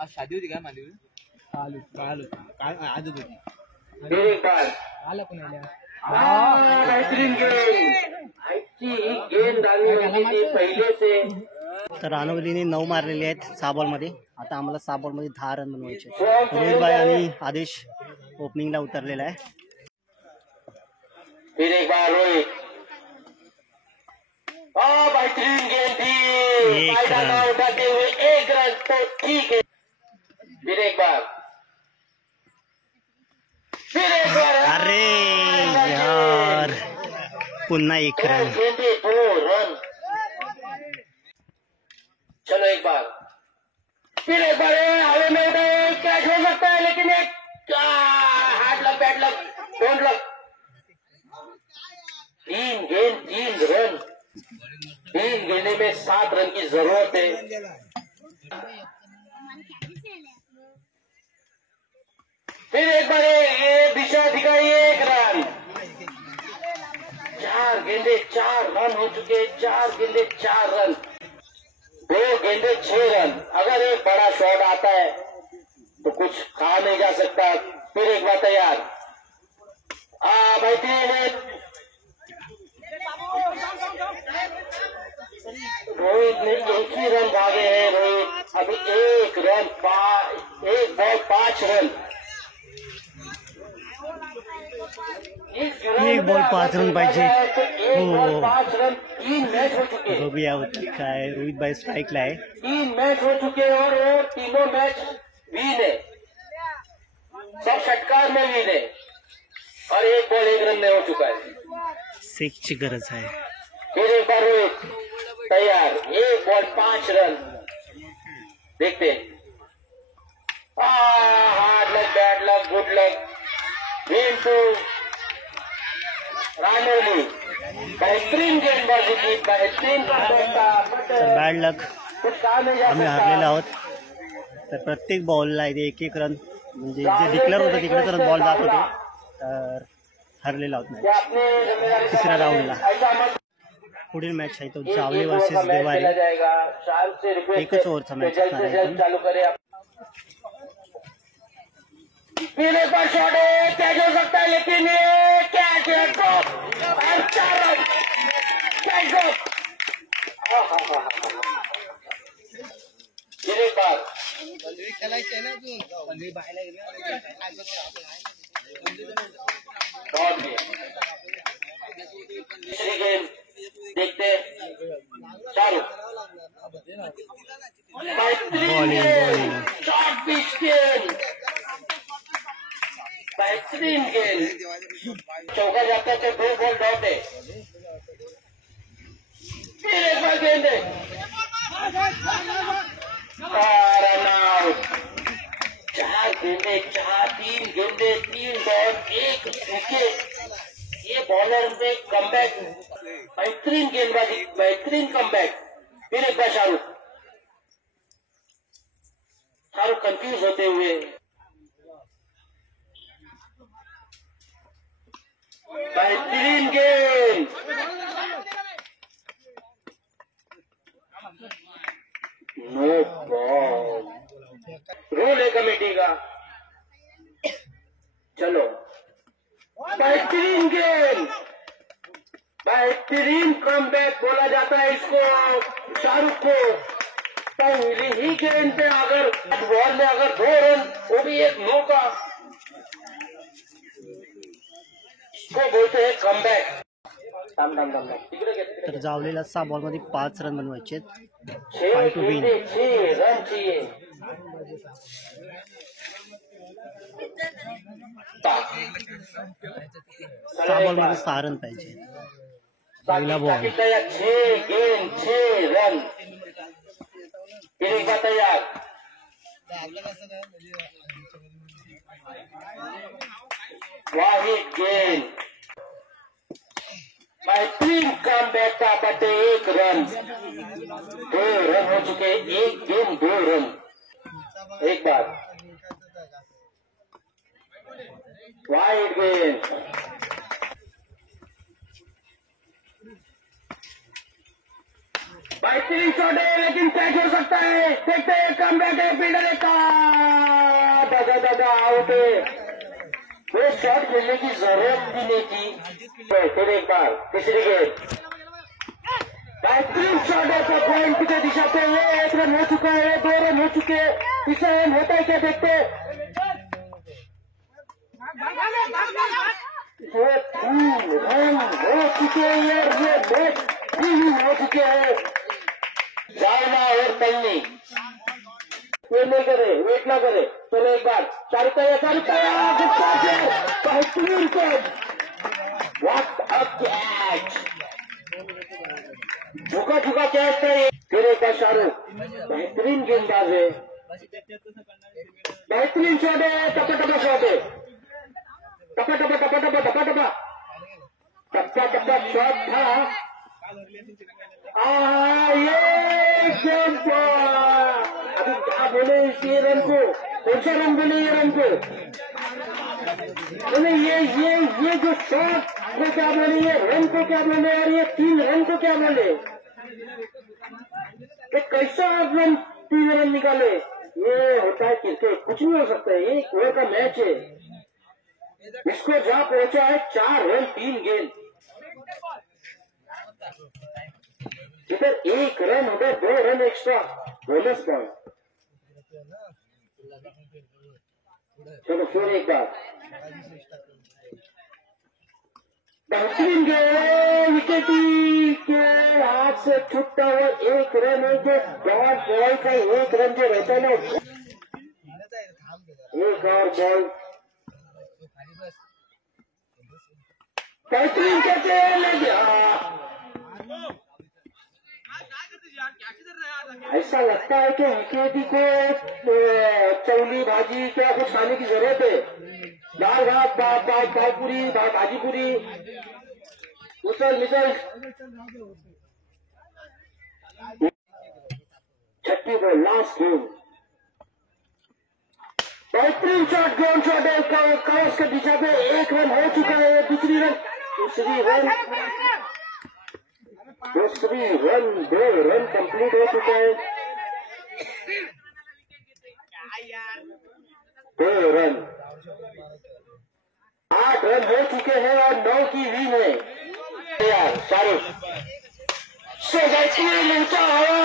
आज शादी होती काय माली आज होती फिर एक बार आला पण बेहतरीन गेंद, आजची ही गेंद आली होती ती पहिले से। तर रानवलीने 9 मारलेले आहेत 6 बॉलमध्ये, आता आम्हाला 6 बॉलमध्ये 10 रन बनवायचे। रोहित भाई आणि आदेश ओपनिंगला उतरलेला आहे। फिर एक बार रोहित, बेहतरीन गेंद थी, एक फायदा रन। ना उठाते हुए 1 रन, तो ठीक है। फिर एक बार, अरे यार, पुन्हा 1 रन। गेंदे 2 रन। चलो एक बार, फिर एक बार हवा में उठाए, कैच हो सकता है, लेकिन एक hard luck, bad luck, don't luck. 3 गेंद 3 रन, 3 गेंदे में 7 रन की जरूरत है। फिर एक बार दिशा दिखाई, 1 रन, 4 गेंदे 4 रन हो चुके, 4 गेंदे 4 रन, 2 गेंदे 6 रन। अगर एक बड़ा शॉट आता है तो कुछ कहा नहीं जा सकता। फिर एक बार तैयार, भाई 3 रोहित ने एक ही रन भागे हैं। रोहित अभी एक बॉल 5 रन, एक बॉल 5 रन पाहिजे. एक बॉल 5 रन, 3 मैच हो चुके, बघूया काय रोहित भाई स्ट्राईकला आहे. 3 मैच हो चुके और वो तीनों मैच विन है, सब षटकार में विन है और एक बॉल 1 रन में हो चुका है. 6ची गरज आहे. फिर एक बार रोहित तैयार, एक बॉल 5 रन. देखते hard luck, bad luck, good luck, win to Ranoli. बेहतरीन गेंदबाजी की, बेहतरीन तर बॅड लक, कुछ कहा नहीं जा आम्ही सकता. हारलेलो आहोत. तर प्रत्येक बॉलला इथे 1-1 रन, म्हणजे जे डिक्लेअर होतं तिकडे तर बॉल जात होते. तर हरलेलो आहोत मॅच ये अपने जिम्मेदारी तिसऱ्या राऊंडला. ऐसा मत पुढील मॅच आहे तो एक जावले ओवर का वर्सेस मैच देवारी. खेला जाएगा. शाहरुख से रिक्वेस्ट एकच ओव्हरचा मॅच जल्द असणार से आहे. जल्द चालू करें. फिर एक बार शॉट है, कैच हो सकता है लेकिन ये कैच है, ड्रॉप और 4 रन, कैच ड्रॉप. फिर एक बार शॉट भी. तीसरी गेंद देखते शाहरुख. बॉलिंग. शॉर्ट पिच गेंद, बेहतरीन गेंद, चौका जाता है तो 2 बॉल डॉट है. फिर एक बार गेंद है और रन आउट. 4 गेंदे 3 गेंदे 3 डॉट, 1 विकेट. ये बॉलर में कमबैक, बेहतरीन गेंदबाजी, बेहतरीन कमबैक. फिर एक बार शाहरुख कंफ्यूज होते हुए, बेहतरीन गेंद, नो बॉल. रूल है कमेटी का. चलो, बेहतरीन गेंद, बेहतरीन कमबैक बोला जाता है इसको शाहरुख को. पहली ही गेंद पे अगर बॉल में अगर 2 रन, वो भी एक मौका, इसको बोलते हैं कमबैक. तर जावलेला 6 बॉलमध्ये 5 रन बनवायचे आहेत. 6 to win. गेंदे 6 रन चाहिए. सहा बॉलमध्ये 6 रन पाहिजे. पहिला बॉल 6 गेंद 6 रन. फिर एक बार तैयार, वाहिद गेंद, बेहतरीन कमबैक का बटे 1 रन. 2 रन हो चुके, 1 गेंद 2 रन. एक बार वाइड गेंद, बेहतरीन शॉट है लेकिन कैच हो सकता है. देखते हैं कमबैक है, फील्डर का दादा आउट है. वो शॉट खेलने की जरूरत भी नहीं थी. फिर एक बार तीसरी गेंद, बेहतरीन शॉट है तो पॉइंट की दिशा पे. ये 1 रन हो चुका है, 2 रन हो चुके. इसे रन होता है क्या देखते. ये 3 रन हो चुके हैं, ये मैच 3 हो चुके हैं. जावला और तलनी ये नहीं करे, वेट ना करे. चलो एक बार शाहरुख बेहतरीन कैच, व्हाट अ कैच, झुका झुका कैच है. फिर एक बार शाहरुख, बेहतरीन गेंदबाज है, बेहतरीन शॉट है, टपा टपा शॉट है, टपा टपा टपा टपा टपा टपा टपा टपा शॉट था. ये गेंद अभी क्या बोले ये रन को, कौन सा रन बोले ये रन को बोले. ये जो शॉट को क्या बोले, ये रन को क्या बोले और ये 3 रन को क्या बोले? ये कैसा रन 3 रन निकाले? ये होता है क्रिकेट, कुछ नहीं हो सकता है। ये 1 ओवर का मैच है, इसको जहां पहुंचा है 4 रन 3 गेंद। इधर 1 रन, उधर 2 रन एक्स्ट्रा बोनस पॉइंट। चलो फिर एक बार बेहतरीन गेंद, विकेट के हाथ से छूटता हुआ 1 रन है। जो डॉट बॉल का 1 रन जो रहता है ना, 1 और बॉल बेहतरीन कैसे लग गया। ऐसा लगता है कि विकेटी को चौली भाजी क्या कुछ खाने की जरूरत है। दाल भात, पाव पूरी, भाजी पूरी, उसल मिसल। 36 बॉल लास्ट गेम। बेहतरीन शॉट, ग्राउंड शॉट है। काउस के दिशा पे 1 रन हो चुका है। दूसरी रन 2 रन कंप्लीट हो चुका है। 2 रन, 8 रन हो चुके हैं और 9 की लीड है। यार शाहरुख से बेहतरीन ऊंचा आया,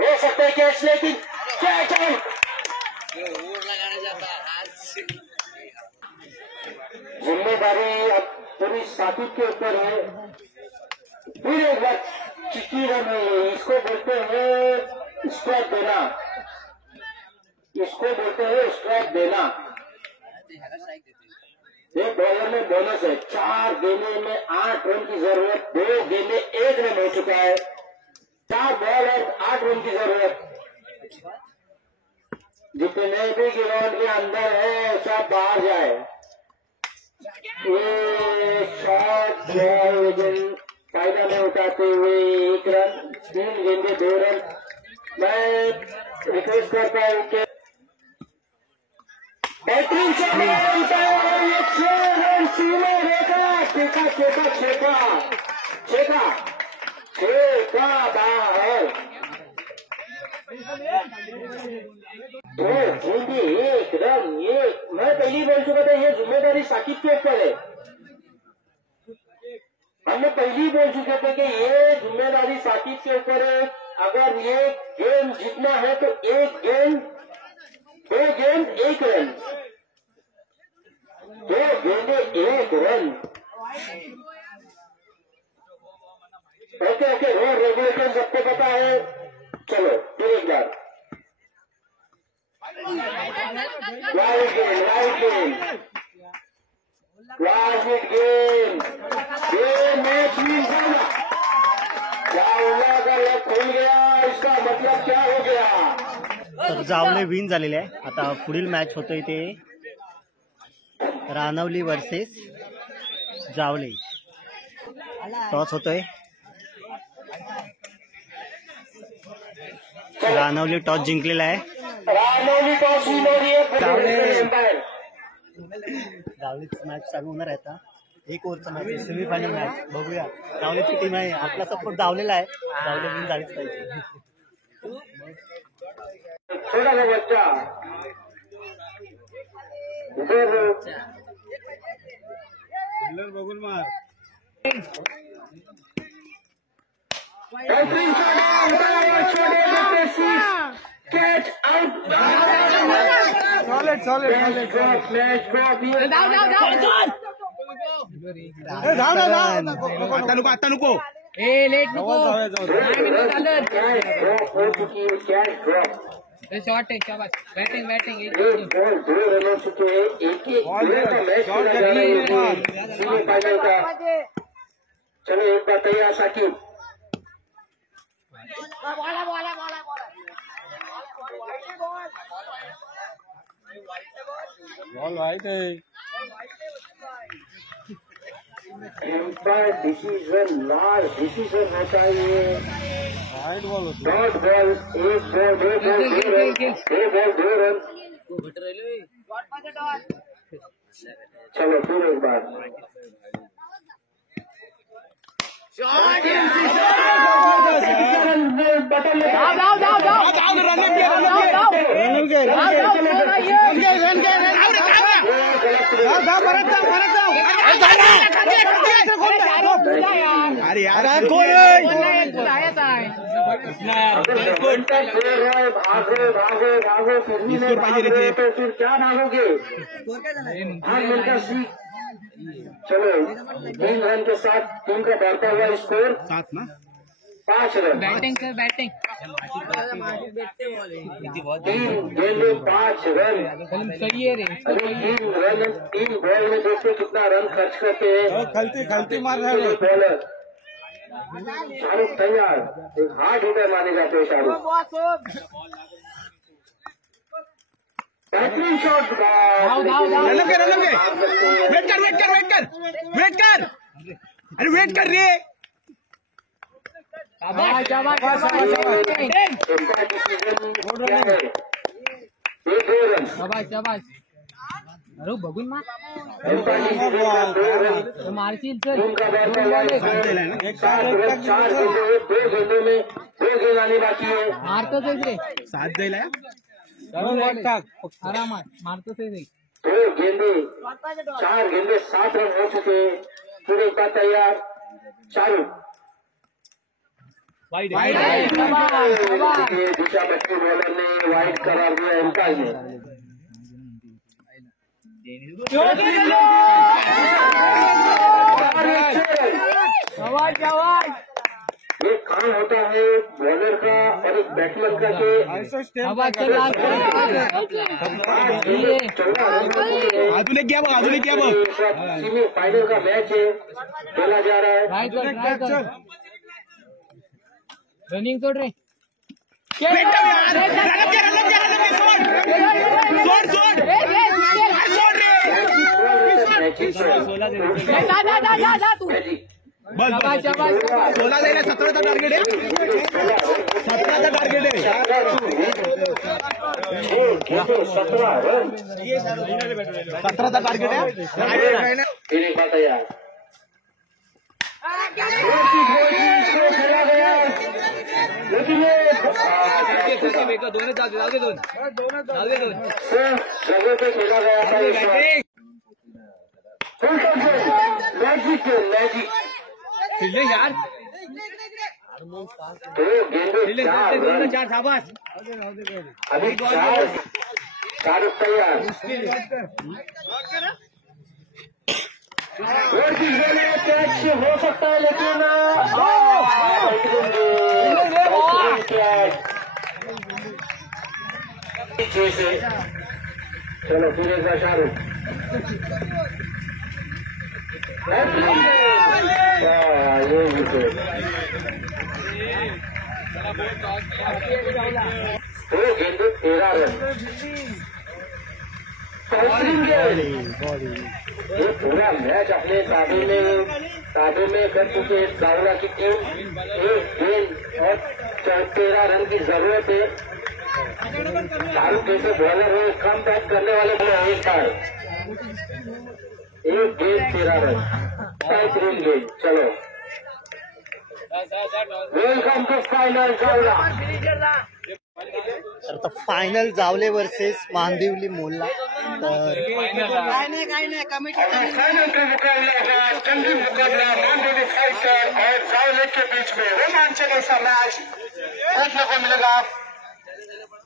हो सकता है कैच, लेकिन कैच आउट। जिम्मेदारी अब पूरी साकिब के ऊपर है। फिर एक बार चिट्ठी रन है, इसको बोलते हैं स्ट्राइक देना, इसको बोलते हैं स्ट्राइक देना। एक बॉलर में बोनस है। 4 गेंदे में 8 रन की जरूरत, 2 गेंदे 1 रन हो चुका है। 4 बॉल और 8 रन की जरूरत। जितने भी ग्राउंड के अंदर है सब बाहर जाए। ये शॉट बॉल फायदा में उठाते हुए 1 रन, 3 गेंदे 2 रन। मैं रिक्वेस्ट करता हूँ कि बेहतरीन शॉट है, 6 रन सीमा रेखा, छेका बाहर। 2 गेंदे 1 रन। ये मैं पहली बोल चुका था, ये जिम्मेदारी साकिब के ऊपर है। हमने पहली बोल चुके थे कि ये जिम्मेदारी साकिब के ऊपर है। अगर ये गेम जीतना है तो 1 गेंद 2 गेंद 1 रन, 2 गेंदे 1 रन। ओके रोड रेगुलेशन सबको पता है। चलो फिर एक बार वाइड गेम, वाइड गेम, ये मैच नहीं जाना। जावला का लक खुल गया, इसका मतलब क्या हो गया? तर जावले विन झालेले आहे। आता पुढील मॅच होतोय ते रानवली वर्सेस जावले। टॉस होतोय, रानवली टॉस जिंकलेला आहे। रानवली टॉस जिंकली आहे। जावलीची मॅच चालू होणार आहे आता। 1 ओव्हरचा मॅच, सेमीफायनल मॅच बघूया। जावलीची टीम आहे, आपला सपोर्ट जावलेला आहे। जावले विन झालीच पाहिजे। छोटा सा बच्चा बघून मार। Catch out. आता नको लेट नको, 9 मिनिट झालं। Catch drop. शॉट है, शाबाश। बैटिंग 2 रन हो चुके हैं। एक सेमीफाइनल का। चलो एक बार तैयार साकिब। बॉल वाइट है। एम्पायर डिसीजन, लास्ट डिसीजन होता है ये। वाइट बॉल होती dot ball, 1 ball 2 ball 2 run, 2 ball 2 run. चलो फिर एक बार बटन अरे यार कोण भागो पाहिजे तो फिर क्या भागोगे भाग मिलकर सीख। चलो 3 रन के साथ टीम का बढ़ता हुआ स्कोर 7 ना 5 रन। बैटिंग सर बैटिंग 3 गेंदे 5 रन। सही है रे अभी 3 बॉल में देखते कितना रन खर्च करते हैं खलती मार रहा है बॉलर। शाहरुख तैयार, एक हार्ड हिटर माने जाते हैं शाहरुख। बेहतरीन शॉट रन के वेट कर अरे वेट कर रे शाबाश अरे बघून मार मारशील सर 4 गेंदों में 2 गेंद आने बाकी है। मारतोच रे 7 द्यायला आरामात मारतोच रे 2 गेंदे 4 गेंदे 7 रन हो चुके हैं। फिर एक बार तैयार शाहरुख दिशा बच्चे बॉलर ने वाइड करार दिया एम्पायर ने। ये काम होता है बॉलर का और एक बैट्समैन का के 14 अजून एक घ्या बघ फाइनल का मैच है खेला जा रहा है। रनिंग सोड रे बस 16 द्यायला 17चा टार्गेट आहे 17चा टार्गेट आहे 17चा टार्गेट आहे फिर एक बार तैयार लेकिन जगह पे खेला गया था मैजिक यार तो गेंदे 4 शाबाश अभी 4 तैयार कैच हो सकता है लेकिन चलो फिर एक बार शाहरुख ये विकेट 2 गेंदे 13 रन। ये पूरा मैच अपने ताबे में कर चुके दावरा की टीम। 1 गेंद और 13 रन की जरूरत है। शाहरुख जैसे बॉलर है कम बैट करने वाले एक बार 1 गेंद 13 रन 3 गेंद। चलो वेलकम टू फाइनल जावला। तर आता फायनल जावले वर्सेस मांदिवली मोल्ला। तर फाइनल का मुकाबला है जंगी मुकाबला मांदिवली फाइटर और जावले के बीच में रोमांचक ऐसा मैच देखने को मिलेगा।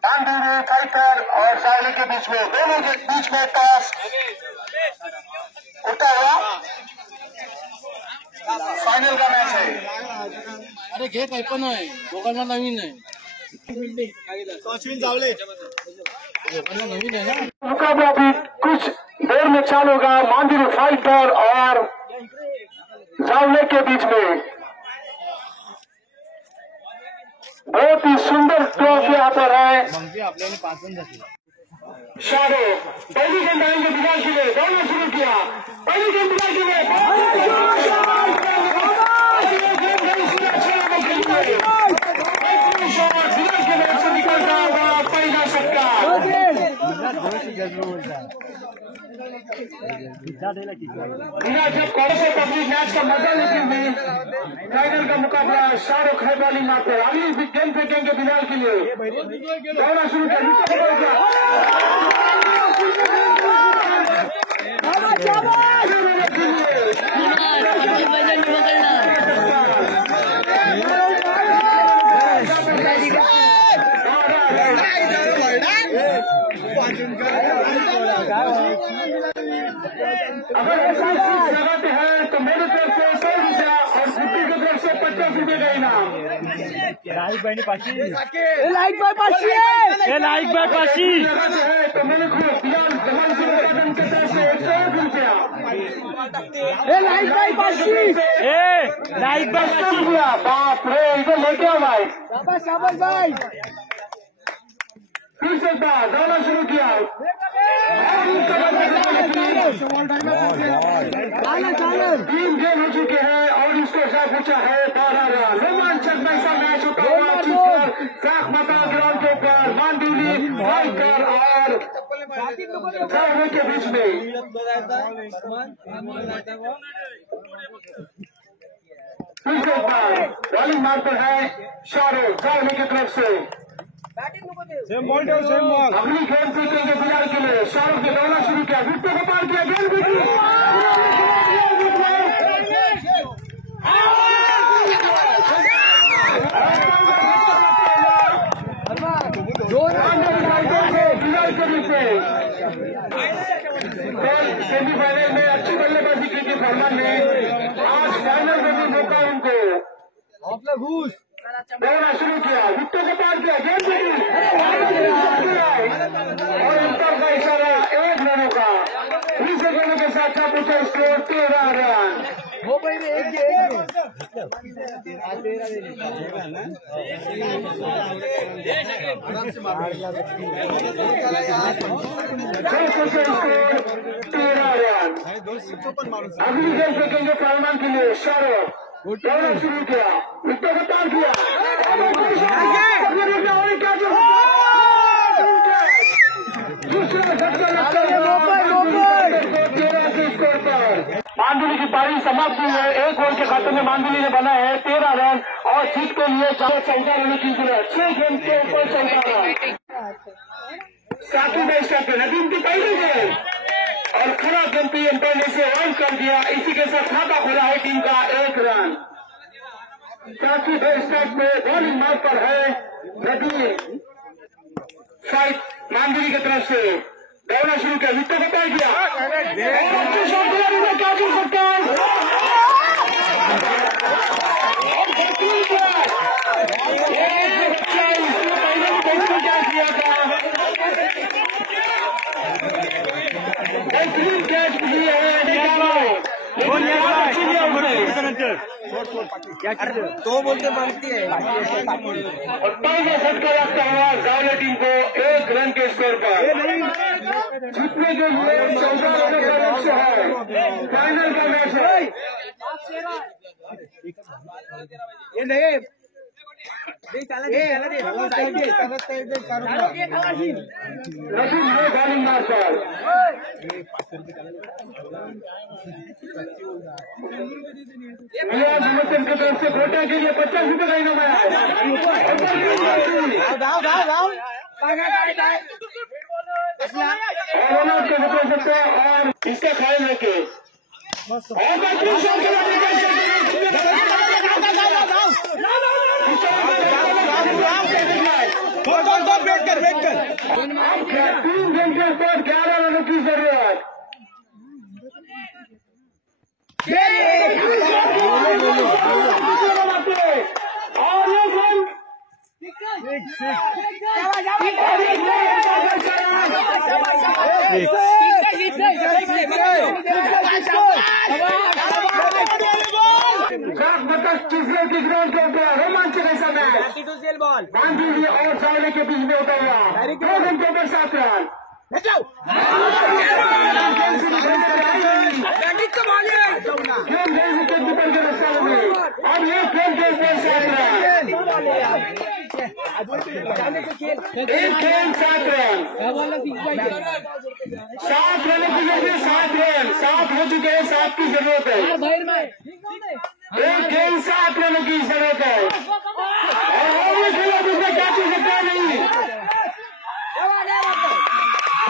मांदिवली फाइटर और जावले के बीच में दोनों के बीच में टॉस उठा हुआ फाइनल का मैच है। अरे घे काही पण आहे दोघांना नवीन आहे नवीन आहे ना मुकाबला भी कुछ देर में चालू होगा मांदिवली फाइटर और जावले के बीच में। बहुत ही सुंदर टॉस यहाँ पर है। आपल्याला 5 रन जातील शाहरुख पहली गेंद आएंगे बिगाड़ के लिए दौड़ना शुरू किया। पहली गेंद बिगाड़ के लिए निकलता हुआ पहला छक्का। जब कौन पब्लिक मैच का मजा लेती हुई फाइनल का मुकाबला शाहरुख है बॉलिंग मारते अगली गेंद फेंकेंगे बिलाल के लिए दौड़ा शुरू अगर ऐसा लगाते हैं तो मेरी तरफ से 100 रुपया और गुड्डी की तरफ से 50 रुपये का इनाम। लगाते हैं तो मेरे को बिलाल जवान की तरफ से 101 रुपया। बाप रे इधर लेके आओ भाई। फिर से दौड़ना शुरू किया। तीन गेम हो चुके हैं और इसको ऐसा पूछा है 12 रन। रोमांचक ऐसा मैच होता हुआ ग्राउंड के ऊपर मांडूली भाईकर और चावले के बीच में फिर से बॉलिंग मारते हैं शाहरुख चावले की तरफ से। अगली गेंद फेंकेंगे बिलाल के लिए। शाहरुख ने दौड़ना शुरू किया, विकेट को पार किया, गेंद भी बिलाल के नीचे। सेमीफाइनल में अच्छी बल्लेबाजी की थी फरमान ने, आज फाइनल में भी मौका उनको। दौड़ना शुरू किया, विकेट को पार किया, गेंद भी और अंतर का इशारा 1 रनों का। 20 सेकंडों के साथ पूछा स्कोर 13 रन। अगली गेंद फेंकेंगे फरमान के लिए। शाहरुख दौड़ना शुरू किया, विकेट को पार किया, दूसरा झटका लगता है स्कोर पर। मांडुली की पारी समाप्त हुई है। 1 ओवर के खाते में मांडुली ने बना है 13 रन और जीत के लिए 14 रन की जरूरत। 6 गेंद के ऊपर 14 रन। साथी मैच का नदीम की पहली गेंद और खराब गेंद पे एम्पायर ने इसे आउट कर दिया। इसी के साथ खाता खुला है टीम का 1 रन। साथी बेस्टॉप में बॉलिंग मार पर है नदीम। साइड मांडुली की तरफ से दौड़ना शुरू किया, विकेट को पार किया, क्या कर सकता है। बेहतरीन कैच लिए है तो बोलते मांगती है और पहले झटका लगता हुआ जावले टीम को 1 रन के स्कोर पर। जीतने के लिए 14 रनों का लक्ष्य है। फाइनल का मैच है। ये नहीं नसीब है बॉलिंग मार पर। की तरफ से घोटा के लिए 50 रुपये का इनाम आया। और इसका ख्याल रखे और 3 घंटे बाद 11 रनों की जरूरत। और ये गेंद तीसरे की ग्राउंड के ऊपर रोमांचक ऐसा मैच मांडुली और चावले के बीच में होता हुआ 2 घंटे पर 7 रन। गेम गई विकेट कीपर के रक्षा में और ये गेम के ऊपर 7 रन। एक गेंद 7 रन, 7 रनों की जरूरत है, 7 रन, 7 हो चुके हैं, 7 की जरूरत है, एक गेंद 7 रनों की जरूरत है, और ये खेला दूसरा क्या चीज सकता नहीं,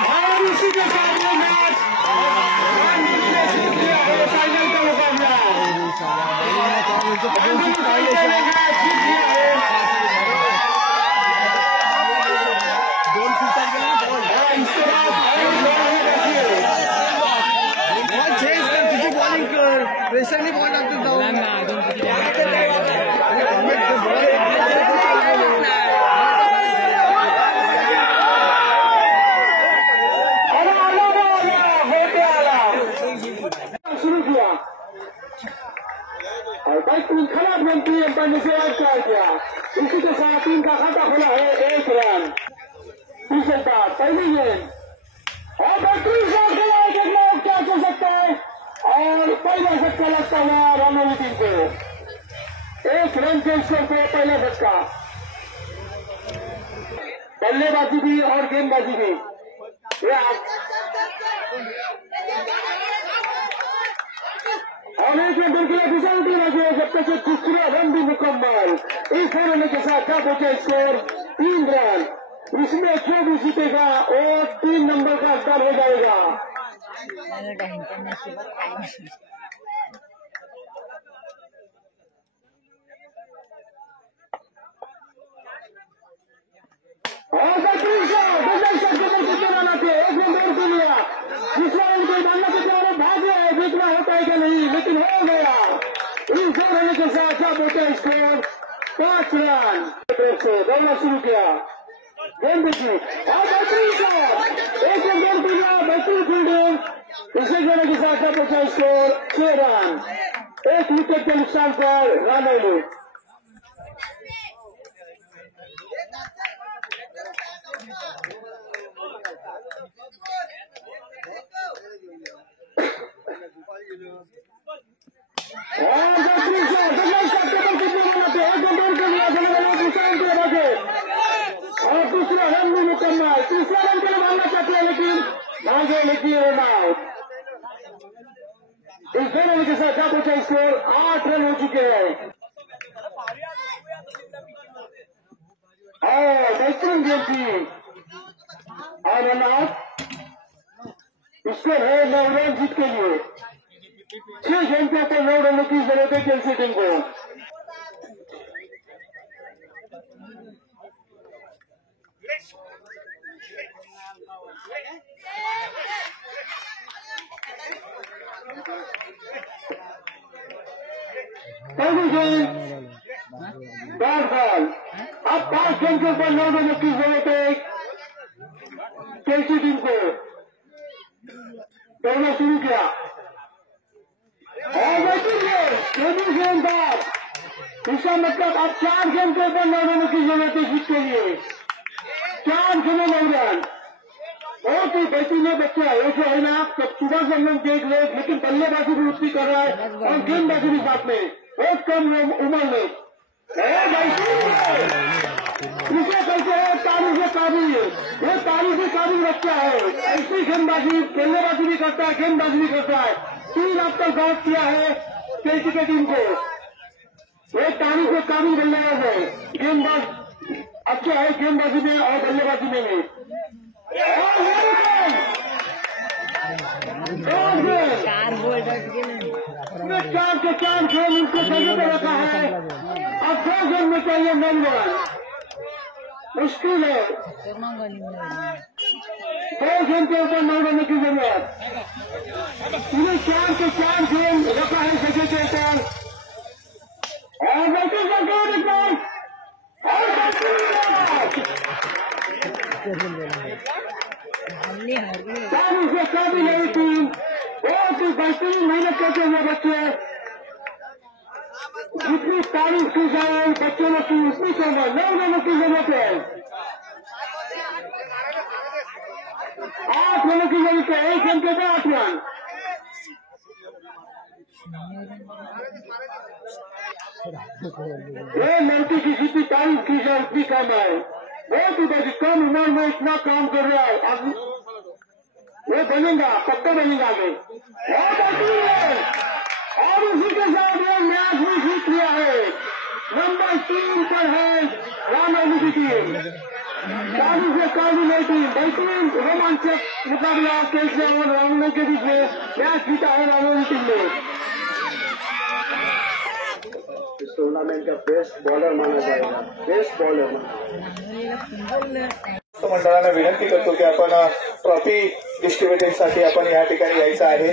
और इसी के साथ ये मैच फाइनल का मुकाबला प्रेशर नहीं बॉल टाकतो जाऊ शुरू किया और बैटिंग खराब बनती है, अंपायर ने से आउट कर दिया। इसी के साथ टीम का खाता खुला है 1 रन। तीसरे बार पहली गेंद और बेहतरीन शॉट खेला है, देखना क्या कर सकता है, और पहला झटका लगता हुआ रानौली टीम को 1 रन के स्कोर पे पहला झटका। बल्लेबाजी भी और गेंदबाजी भी और एक नंबर के लिए फिसलती रहे जब तक दूसरा रन भी मुकम्मल। इस रन के साथ क्या पहुंचे स्कोर 3 रन। इसमें जो भी जीतेगा वो 3 नंबर का स्कोर हो जाएगा। और बेहतरीन शॉट, बदल शॉट कितने रन आते, 1 नंबर को लिया, दूसरा रन को डालना के द्वारा भाग गया है, देखना होता है कि नहीं, लेकिन हो गया। इस 2 रन के साथ क्या पहुंचा स्कोर 5 रन। से दौड़ना शुरू किया गेंद की और बेहतरीन शॉट, 1 नंबर को लिया, बेहतरीन फील्डिंग। इसे जोड़ने के साथ क्या पहुंचा स्कोर 6 रन। 1 विकेट के नुकसान पर रानौली। और दूसरा रन भी मुकम्मल। तीसरा रन के लिए मारना चाहते हैं लेकिन भागे, लेकिन रन आउट। इस 2 रन के साथ क्या पहुंचा स्कोर 8 रन हो चुके हैं। और बेहतरीन गेंद थी और रन आउट। स्कोर है 9 रन जीत के लिए। 6 गेंद के ऊपर 9 रनों की जरूरत है चेल्सी टीम को। पहली गेंद 4 बॉल। अब 5 गेंद के ऊपर 9 रनों की जरूरत है चेल्सी टीम को। दौड़ना शुरू किया और बेहतरीन गेंदबाज। इसका मतलब अब 4 गेंद के ऊपर 9 रनों की जरूरत है जीत के लिए। 4 गेंद 9 रन। बहुत ही बेहतरीन बच्चा है, जो है ना सुबह से हम लोग देख रहे, लेकिन बल्लेबाजी भी उतनी कर रहा है और गेंदबाजी भी साथ में, बहुत कम उम्र में। इसे कहते हैं तारीफ से काबिल, ये तारीफ से काबिल बच्चा है। ऐसी गेंदबाजी, बल्लेबाजी भी करता है, गेंदबाजी भी करता है। 3 अब तक आउट किया है चेल्सी की टीम को। एक तारीफ से काबिल बल्लेबाज है, गेंदबाज अच्छा है गेंदबाजी में और बल्लेबाजी में भी। 4 के 4 गेंद इनके सभी पे रखा है। अब 2 गेंद में चाहिए 9 रन, मुश्किल है। 2 गेंद के ऊपर 9 रन की जरूरत। इन्हें 4 के 4 गेंद रखा है जगह के ऊपर और बैटिंग करके तारीफ से काबिल है टीम। बहुत ही बेहतरीन मेहनत करते हुए बच्चे, जितनी तारीफ की जाए बच्चों ने की उतनी कम है। 9 रनों की जरूरत है, 8 रनों की जरूरत है। 1 घंटे में 8 रन। ये लड़की की जीती आयु की इतनी कम है, बहुत उधर कम उम्र में इतना काम कर रहा है, अब वो बनेगा, पक्का बनेगा आगे। बहुत अच्छी है और उसी के साथ वो मैच भी जीत लिया है। नंबर 3 पर है रानौली की टीम, 40 से 41 टीम। बेहतरीन रोमांचक मुकाबला केसरिया और रानौली के बीच में मैच जीता है रानौली टीम ने। इस टूर्नामेंट का बेस्ट बॉलर माना जाएगा, बेस्ट बॉलर। मंडळाला विनंती करतो की आपण ट्रॉफी डिस्ट्रीब्युटिंगसाठी आपण या ठिकाणी यायचं आहे।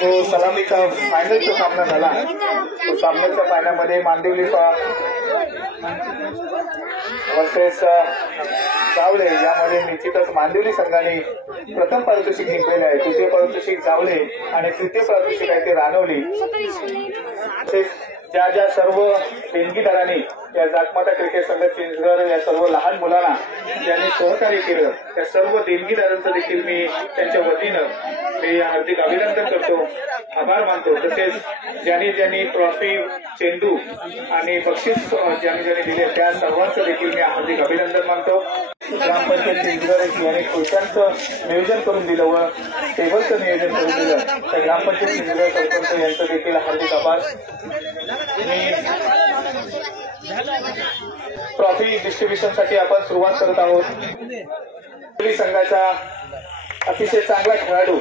जो सलामीचा फायनलचा सामना झाला, तो सामन्याच्या फायनलमध्ये मांदिवली वर्सेस जावले यामध्ये निश्चितच मांदिवली संघाने प्रथम पारितोषिक जिंकलेले आहे, द्वितीय पारितोषिक जावले आणि तृतीय पारितोषिक आहे ते रानवली। ज्या ज्या सर्व देणगीदारांनी या जातमाता क्रिकेट संघ चिंचगड या सर्व लहान मुलांना ज्यांनी सहकार्य केलं, त्या सर्व देणगीदारांचं देखील मी त्यांच्या वतीनं मी हार्दिक अभिनंदन करतो, आभार मानतो। तसेच ज्यांनी ज्यांनी ट्रॉफी, चेंडू आणि बक्षीस ज्यांनी दिले त्या सर्वांचं देखील मी हार्दिक अभिनंदन मानतो। ग्रामपंचायत चिंचगड यांनी खुर्च्यांचं नियोजन करून दिलं व टेबलचं नियोजन करून दिलं, तर ग्रामपंचायत चिंचगड सरपंच यांचं देखील हार्दिक आभार। ट्रॉफी डिस्ट्रीब्युशनसाठी आपण सुरुवात करत आहोत। संघाचा अतिशय चांगला खेळाडू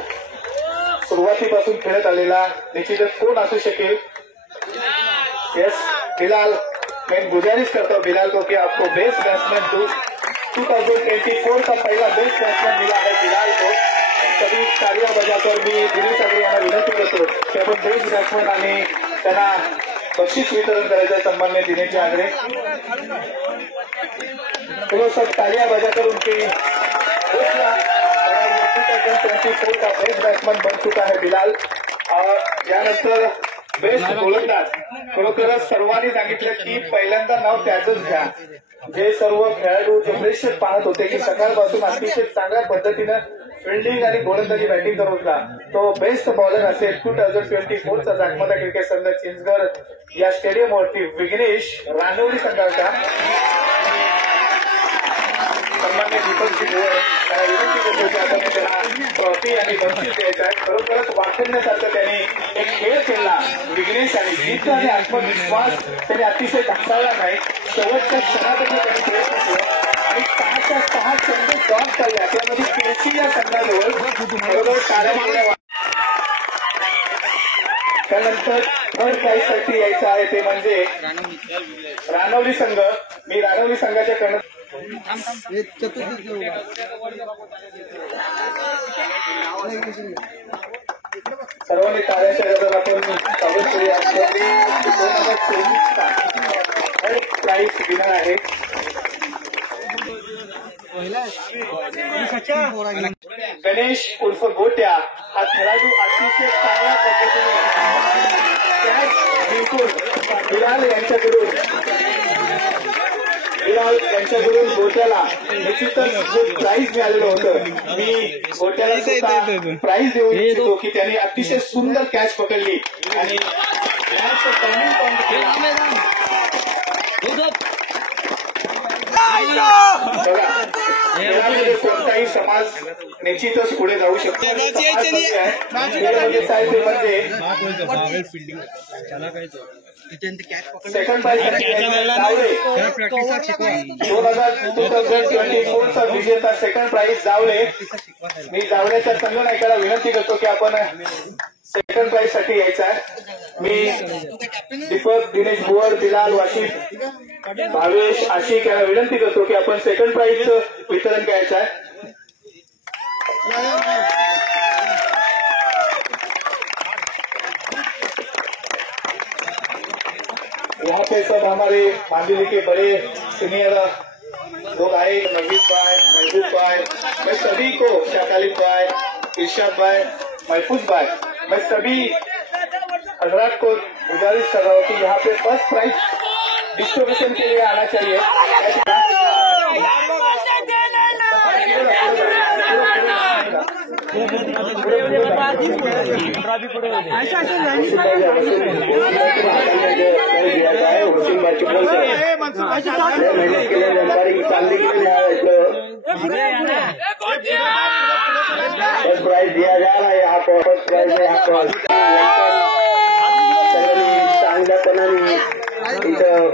सुरुवातीपासून खेळत आलेला निश्चितच कोण असू शकेल? यस बिलाल, मैं गुजारिश करता हूँ बिलाल को कि आपको बेस्ट बैट्समैन 2024 का पहला बेस्ट बैट्समैन मिला है बिलाल को। सभी तालियां बजाकर मी दिनेश आगरे यांना विनंती करतो की आपण बेस्ट बॅट्समन आणि त्यांना बक्षीस वितरण करायचं सन्मान्य दिनेश आगरे। तो सब तालियां बजाकर उनके 2024 का बेस्ट बैट्समन बन चुका है बिलाल। और यानंतर बेस्ट गोलंदाज खरोखरच सर्वांनी सांगितलं की पहिल्यांदा नाव त्याचंच घ्या। जे सर्व खेळाडू जे प्रेक्षक पाहत होते की सकाळपासून अतिशय चांगल्या पद्धतीनं फिल्डिंग आणि गोलंदाजी बॅटिंग करत होता, तो बेस्ट बॉलर असेल 2024चा जातमाता क्रिकेट संघ चिंचगड या स्टेडियमवरती विघ्नेश रानवली संघाचा सन्मान्य दीपकजी गोळ त्यांना विनंती करतो की आता मी त्यांना ट्रॉफी आणि बक्षीस द्यायचं आहे। खरोखरच वाखण्यासारखं त्यांनी एक खेळ खेळला विघ्नेश आणि जिद्द आणि आत्मविश्वास त्याने अतिशय ढासळला नाही। शेवटच्या क्षणातही त्यांनी प्रयत्न केला आणि 6च्या 6 चेंडू डॉट चालल्या, त्यामध्ये केसी या संघाजवळ बरोबर टाळ्या। त्यानंतर थर्ड प्राइजसाठी यायचं आहे ते म्हणजे रानवली संघ। मी रानवली संघाच्या सर्वांनी टाळ्याच्या गजर आपण स्वागत करूया। थर्ड प्राइज विनर आहे गणेश उर्फ गोट्या। हा खेळाडू अतिशय चांगल्या पद्धतीने कॅच जिंकून बिलाल यांच्याकडून गोट्याला निश्चितच जे प्राईज मिळालेलं होतं, मी गोट्याला सुद्धा प्राईज देऊ इच्छितो की त्याने अतिशय सुंदर कॅच पकडली आणि खेळामध्ये कोणताही समाज निश्चितच पुढे जाऊ शकतो। सेकंड प्राइज 2024चा विजेता सेकंड प्राइज जावले। मी जावल्याच्या संघनायकाला विनंती करतो की आपण सेकंड प्राइज साठी यायचं आहे। मी दीपक, दिनेश बुवर, बिलाल, वाशिफ, भावेश, आशिक यांना विनंती करतो की आपण सेकंड प्राइजचं वितरण करायचं आहे। यहाँ पे सब हमारे मांदिवली के बड़े सीनियर लोग आए, नवीद भाई, महबूब भाई, मैं सभी को शाकालिब भाई, इरशाद भाई, महफूज भाई, मैं सभी हजरात को गुजारिश कर रहा हूँ कि यहाँ पे फर्स्ट प्राइज डिस्ट्रीब्यूशन के लिए आना चाहिए। मेहनत केली व्यापारी चांगली केली फर्स्ट प्राइज दिया जा रहा है यहाँ पर फर्स्ट प्राइज है यहाँ पर चांगल्यापणाने इथं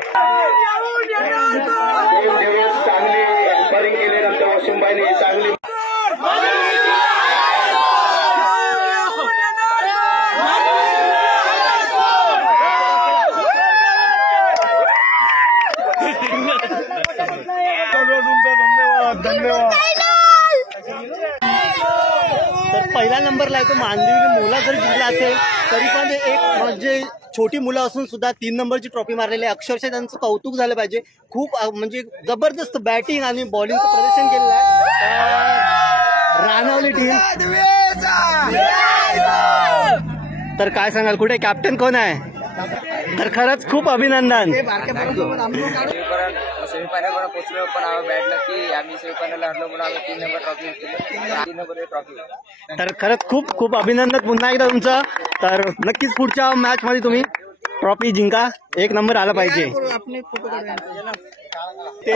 चांगली एम्पायरिंग केली आमच्या वसुंबाईने चांगली तर पहिला नंबरला आहे तो मांदिवली मुला जर जिंकला असेल तरी पण एक म्हणजे छोटी मुलं असून सुद्धा 3 नंबरची ट्रॉफी मारलेली आहे. अक्षरशः त्यांचं कौतुक झालं पाहिजे. खूप म्हणजे जबरदस्त बॅटिंग आणि बॉलिंगचं प्रदर्शन केलेलं आहे रानवली टीम. तर काय सांगाल, कुठे कॅप्टन कोण आहे? तर खरंच खूप अभिनंदन. सेमीफायनल पोहोचलो पण बॅड लकी आम्ही सेमीफायनलला हरलो म्हणून आम्ही 3 नंबर ट्रॉफी घेतली. 3 नंबर ट्रॉफी. तर खरंच खूप खूप अभिनंदन पुन्हा एकदा तुमचं. तर नक्कीच पुढच्या मॅच मध्ये तुम्ही ट्रॉफी जिंका. 1 नंबर आला पाहिजे. ते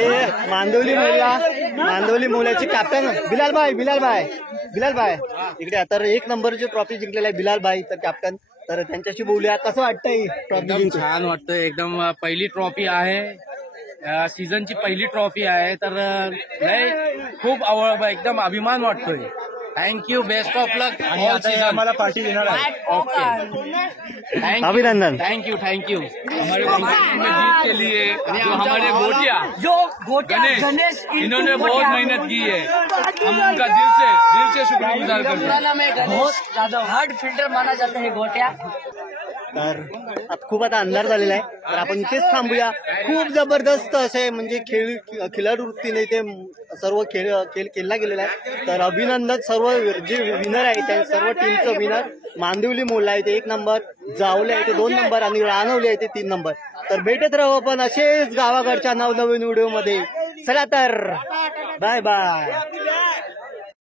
मांदवली मुलाची कॅप्टन बिलाल भाई इकडे. तर 1 नंबरची ट्रॉफी जिंकलेला आहे बिलाल भाई तर कॅप्टन. तर त्यांच्याशी बोलूया. कसं वाटतंय ट्रॉफी जिंकून? छान वाटतं एकदम. पहिली ट्रॉफी आहे, सीझनची पहिली ट्रॉफी आहे तर खूप एकदम अभिमान वाटतोय. Thank you, best of luck. आम्हाला पार्टी देणार आहे. ओके, अभिनंदन. थँक्यू हमारे जीत के लिए जो हमारे गोटिया गणेश इन्होंने बहुत मेहनत की है. हम उनका दिल से शुक्रगुजार करते हैं. बहुत ज्यादा हार्ड फील्डर माना जाता है गोट्या. तर खूप आता अंधार झालेला आहे तर आपण इथेच थांबूया. खूप जबरदस्त असे म्हणजे खिलाडू वृत्तीने ते सर्व खेळ केला गेलेला आहे. तर अभिनंदन सर्व जे विनर आहे त्या सर्व टीमचं विनर मांदिवली मुलं आहे ते 1 नंबर, जावले आहे ते 2 नंबर आणि रानवली आहे ते 3 नंबर. तर भेटत राहू आपण असेच गावाकडच्या नवनवीन व्हिडिओ मध्ये. चला तर बाय बाय.